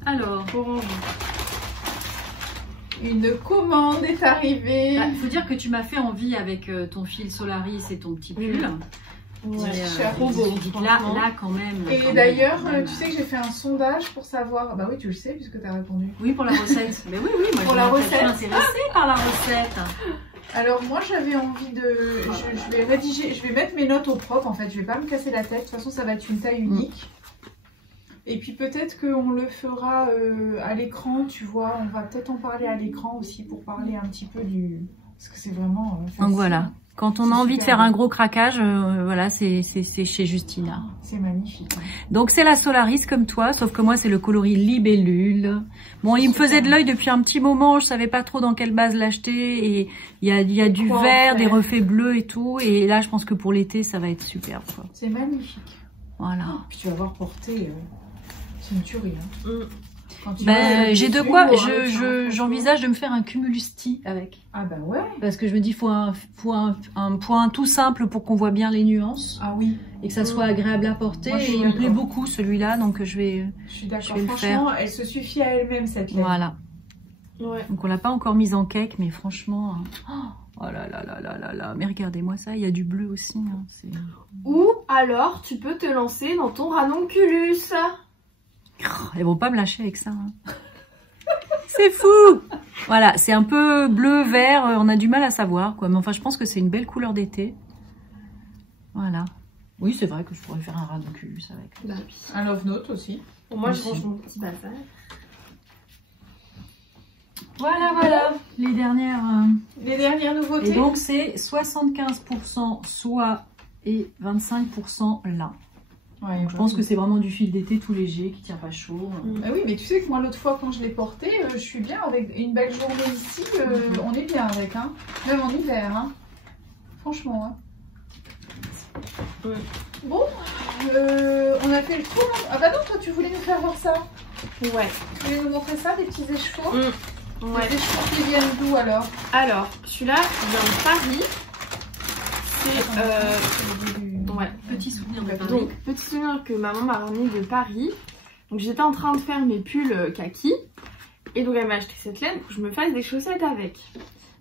Alors, faut ranger. Une commande est arrivée. il faut dire que tu m'as fait envie avec ton fil Solaris et ton petit pull. Ouais, cher. trop beau. Je me dis que là, franchement. là quand même. Et quand d'ailleurs, même. tu sais que j'ai fait un sondage pour savoir. Bah oui, tu le sais puisque tu as répondu. Oui, pour la recette. Mais oui, moi Pour je la suis recette. intéressée par la recette. Alors moi j'avais envie de. Je vais rédiger, je vais mettre mes notes au propre en fait. Je vais pas me casser la tête. De toute façon, ça va être une taille unique. Et puis peut-être qu'on le fera à l'écran, tu vois. On va peut-être en parler à l'écran aussi pour parler un petit peu du. Parce que c'est vraiment. Donc facile. voilà. Quand on C'est a envie de super faire beau. un gros craquage, voilà, c'est chez Justina. C'est magnifique. Donc c'est la Solaris comme toi, sauf que moi c'est le coloris libellule. Bon, il me faisait de l'œil depuis un petit moment, je savais pas trop dans quelle base l'acheter et il y a du quoi en vert, des faire. reflets bleus et tout. Et là, je pense que pour l'été, ça va être superbe, quoi. C'est magnifique. Voilà. Puis tu vas voir porter. C'est une tuerie. Hein. Quand tu Ben, vois, j'ai de c'est quoi, beau, hein, j'envisage de me faire un cumulusti avec. Ah bah ouais. Parce que je me dis, faut un point tout simple pour qu'on voit bien les nuances Ah oui. et que ça soit agréable à porter. Moi, je suis Et il me plaît d'accord. beaucoup celui-là, donc je vais, Je suis d'accord. Je vais le Franchement, elle se suffit à elle-même cette laine. voilà. Ouais. Donc on l'a pas encore mise en cake, mais franchement, oh là là là là là là. Mais regardez-moi ça, il y a du bleu aussi. Hein. C'est... Ou alors, tu peux te lancer dans ton ranonculus. Elles vont pas me lâcher avec ça. Hein. C'est fou. Voilà, c'est un peu bleu, vert, on a du mal à savoir, quoi. Mais enfin, je pense que c'est une belle couleur d'été. Voilà. Oui, c'est vrai que je pourrais faire un ranunculus avec. Bah oui. Un love note aussi. Bon, moi, je Aussi. range mon petit bazar. Voilà, les dernières. Les dernières nouveautés. Et donc, c'est 75% soie et 25% lin. Ouais, Donc, je pense que c'est vraiment du fil d'été tout léger qui tient pas chaud. Ah oui, mais tu sais que moi l'autre fois quand je l'ai porté, je suis bien avec une belle journée ici, on est bien avec, hein. Même en hiver, hein. Franchement. Hein. Ouais. Bon, on a fait le tour. Ah bah non, toi tu voulais nous faire voir ça. Ouais. Tu voulais nous montrer ça, des petits écheveaux. Ouais. Des écheveaux qui viennent d'où alors? Alors, celui-là vient de Paris. C'est ouais. Petit souvenir de Paris. Donc, petit souvenir que maman m'a ramené de Paris. Donc, j'étais en train de faire mes pulls kaki. Et donc, elle m'a acheté cette laine pour que je me fasse des chaussettes avec.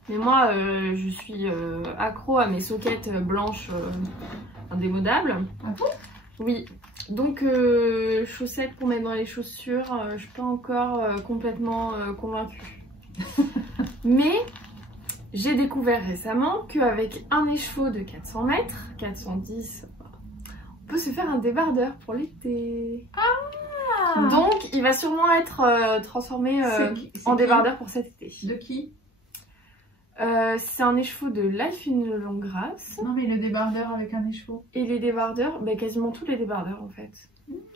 Mais moi, je suis accro à mes soquettes blanches indémodables. Ah bon? Oui. Donc, chaussettes pour mettre dans les chaussures, je suis pas encore complètement convaincue. Mais j'ai découvert récemment qu'avec un écheveau de 400 mètres, 410, on peut se faire un débardeur pour l'été. Ah. Donc il va sûrement être transformé en débardeur pour cet été. De qui? C'est un écheveau de Life in Longgrass. Non mais le débardeur avec un écheveau. Et les débardeurs, bah, quasiment tous les débardeurs en fait.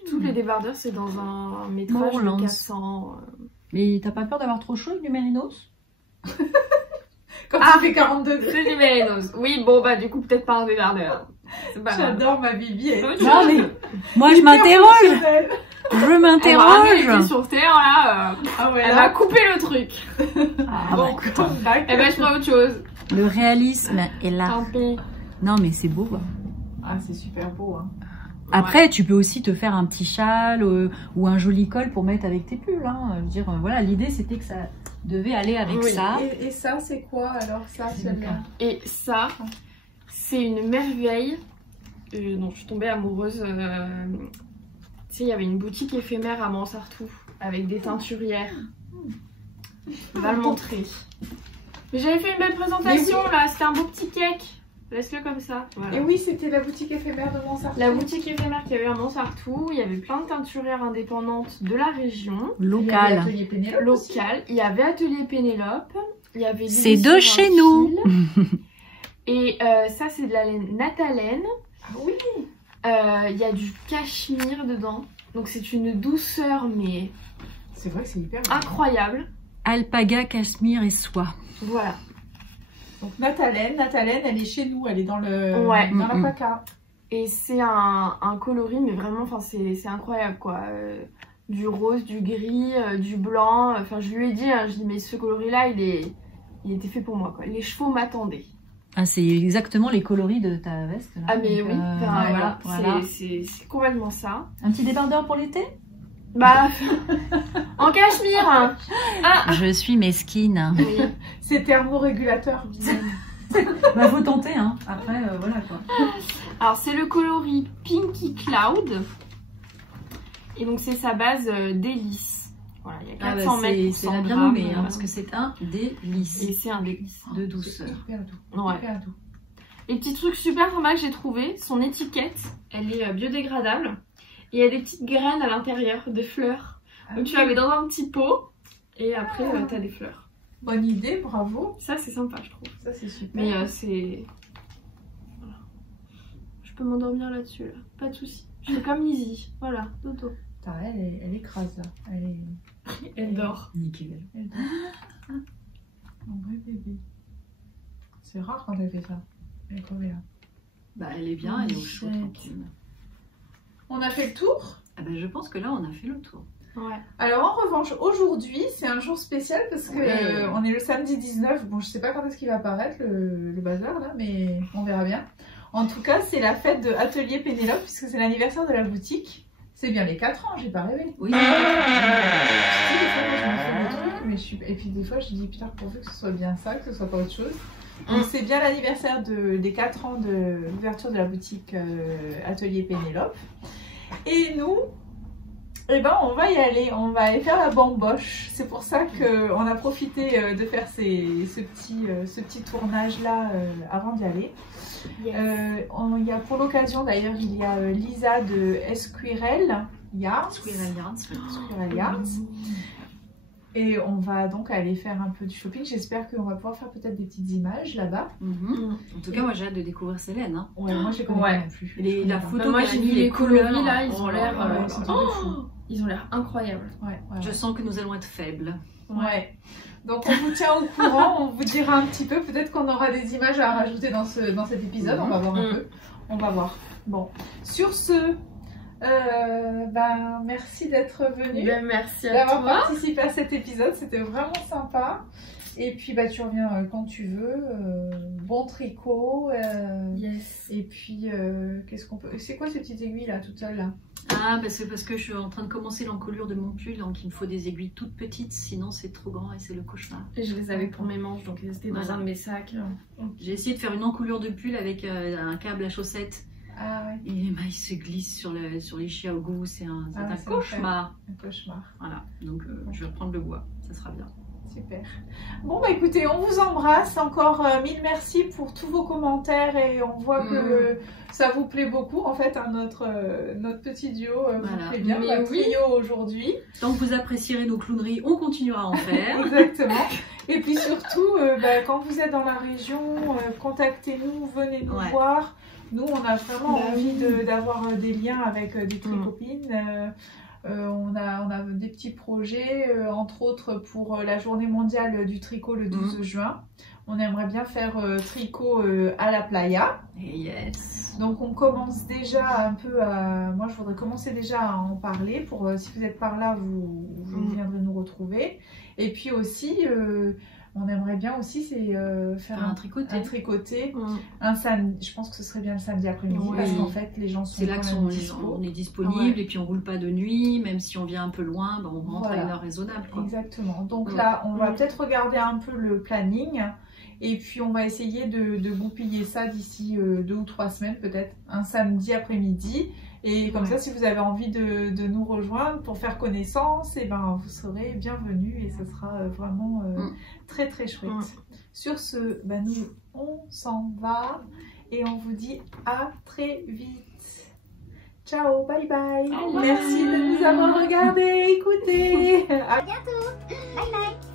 Tous les débardeurs c'est dans un métrage Morlands. de 400... Mais t'as pas peur d'avoir trop chaud avec du mérinos? Quand il fait 40 degrés. C'est du mérinos. Oui, bon bah du coup peut-être pas un débardeur. C'est pas grave. J'adore ma Bibi. Non mais moi je m'interroge. Je Elle m'a ramené les pieds m'interroge. sur terre là. Ah ouais, Elle là. m'a coupé le truc. Ah, Bon, bah, écoute, Eh ben je ferai autre chose. le réalisme est là. Tant pis. Non mais c'est beau. Quoi. Ah, c'est super beau. Hein. Après, tu peux aussi te faire un petit châle ou un joli col pour mettre avec tes pulls. Hein. Je veux dire, voilà, l'idée c'était que ça devait aller avec Oui. ça. Et ça, c'est quoi alors ça, celle-là? Et ça, c'est une merveille dont je suis tombée amoureuse. Tu sais, il y avait une boutique éphémère à Montsartou avec des teinturières. On va le montrer. Mais j'avais fait une belle présentation là, c'était un beau petit cake. Laisse-le comme ça. Voilà. Et oui, c'était la boutique éphémère de Montsartou. La boutique éphémère qu'il y avait à Montsartou, il y avait plein de teinturières indépendantes de la région. Il y avait Local. Atelier Pénélope aussi. Local. Il y avait Atelier Pénélope. Il y avait C'est Lily de sur chez un nous. fil. Et ça, c'est de la laine Natalaine. Ah oui. Il y a du cachemire dedans. Donc c'est une douceur mais C'est vrai que c'est hyper beau. incroyable. Alpaga, cachemire et soie. Voilà. Donc Natalaine, elle est chez nous, elle est dans le Ouais. dans la PACA. Et c'est un coloris mais vraiment, enfin c'est incroyable quoi. Du rose, du gris, du blanc. Enfin je lui ai dit, hein, je dis mais ce coloris là il était fait pour moi quoi. Les chevaux m'attendaient. Ah, c'est exactement les coloris de ta veste. Là. Ah mais Donc, oui, enfin, ouais, voilà. C'est complètement ça. Un petit débardeur pour l'été? Bah en cachemire. Hein. Ah. Je suis mesquine. Oui. C'est thermorégulateur. Bah faut tenter, hein. Après, voilà quoi. Alors c'est le coloris Pinky Cloud. Et donc c'est sa base délice. Voilà, il y a 400 mètres pour c'est 100 la bien grammes, nommé, hein, parce que c'est un délice et c'est un délice. de douceur. Hyper doux. Ouais. Hyper doux. Les petits trucs super sympas que j'ai trouvé, son étiquette, elle est biodégradable. Et il y a des petites graines à l'intérieur, de fleurs. Donc tu la mets dans un petit pot et après t'as des fleurs. Bonne idée, bravo. Ça c'est sympa je trouve. Ça c'est super. Mais c'est... Voilà. Je peux m'endormir là-dessus là, pas de soucis. Je fais comme Izzy, voilà, dodo. Putain, elle écrase là. Elle dort. Nickel. Elle dort. Mon vrai bébé. C'est rare quand elle fait ça. Elle est crevée là. Bah, elle est bien, elle est au chaud, Chouette. tranquille. On a fait le tour. Ah bah, je pense que là, on a fait le tour. Ouais. Alors en revanche, aujourd'hui, c'est un jour spécial parce que Ouais. on est le samedi 19. Bon, je sais pas quand est-ce qu'il va apparaître le bazar là, mais on verra bien. En tout cas, c'est la fête de Atelier Pénélope puisque c'est l'anniversaire de la boutique. C'est bien les 4 ans, j'ai pas rêvé. Oui. Tu sais, des fois, moi, je me fais des trucs, mais et puis des fois, je dis putain, pourvu que ce soit bien ça, que ce soit pas autre chose. Donc c'est bien l'anniversaire des 4 ans de l'ouverture de la boutique Atelier Pénélope. Et nous, Eh ben, on va y aller, on va aller faire la bamboche. C'est pour ça qu'on a profité de faire ce petit tournage-là avant d'y aller. Yes. Il y a, pour l'occasion, d'ailleurs, il y a Lisa de Squirrel Yarns. Squirrel Yarns. Et on va donc aller faire un peu du shopping. J'espère qu'on va pouvoir faire peut-être des petites images là-bas. En tout cas, moi j'ai hâte de découvrir Célène. Hein. Ouais, moi je les connais pas non plus. La photo, moi j'ai vu les coloris là, ils ont l'air fou. ils ont l'air incroyables. Ouais. Je sens que nous allons être faibles. Ouais. Donc on vous tient au courant, on vous dira un petit peu. Peut-être qu'on aura des images à rajouter dans cet épisode. On va voir un peu. On va voir. Bon, sur ce, merci d'être venu. Merci à d'avoir toi. participé à cet épisode. C'était vraiment sympa. Et puis tu reviens quand tu veux. Bon tricot. Yes. Et puis qu'est-ce qu'on peut. C'est quoi ces petites aiguilles là toutes seules là? Ah, bah c'est parce que je suis en train de commencer l'encolure de mon pull, donc il me faut des aiguilles toutes petites, sinon c'est trop grand et c'est le cauchemar. Et je les avais pour mes manches, donc ils étaient dans un de mes sacs. J'ai essayé de faire une encolure de pull avec un câble à chaussettes. Ah ouais. Et les mailles se glissent sur les chiaougou, c'est un cauchemar. Un cauchemar. Voilà, donc je vais reprendre le bois, ça sera bien. Super. Bon écoutez, on vous embrasse. Encore mille merci pour tous vos commentaires et on voit que ça vous plaît beaucoup en fait, hein, notre petit duo vous plaît bien, notre trio aujourd'hui. Tant que vous apprécierez nos clowneries, on continuera à en faire. Exactement. Et puis surtout, quand vous êtes dans la région, contactez-nous, venez nous voir. Nous, on a vraiment envie d'avoir des liens avec des tricopines. On a des petits projets, entre autres pour la journée mondiale du tricot le 12 juin. On aimerait bien faire tricot à la playa. Yes. Donc on commence déjà un peu à... Moi je voudrais commencer déjà à en parler pour si vous êtes par là, vous viendrez nous retrouver. Et puis aussi... on aimerait bien aussi faire un tricoté. Un samedi, je pense que ce serait bien le samedi après-midi parce qu'en fait les gens sont on est disponible et puis on roule pas de nuit, même si on vient un peu loin, on rentre à une heure raisonnable. Quoi. Exactement. Donc là, on va peut-être regarder un peu le planning et puis on va essayer de goupiller ça d'ici 2 ou 3 semaines peut-être, un samedi après-midi. Et comme ça, si vous avez envie de nous rejoindre pour faire connaissance, et vous serez bienvenus et ce sera vraiment très très chouette. Sur ce, nous on s'en va et on vous dit à très vite. Ciao, bye bye. Merci de nous avoir regardés, écoutés. À bientôt. Bye bye.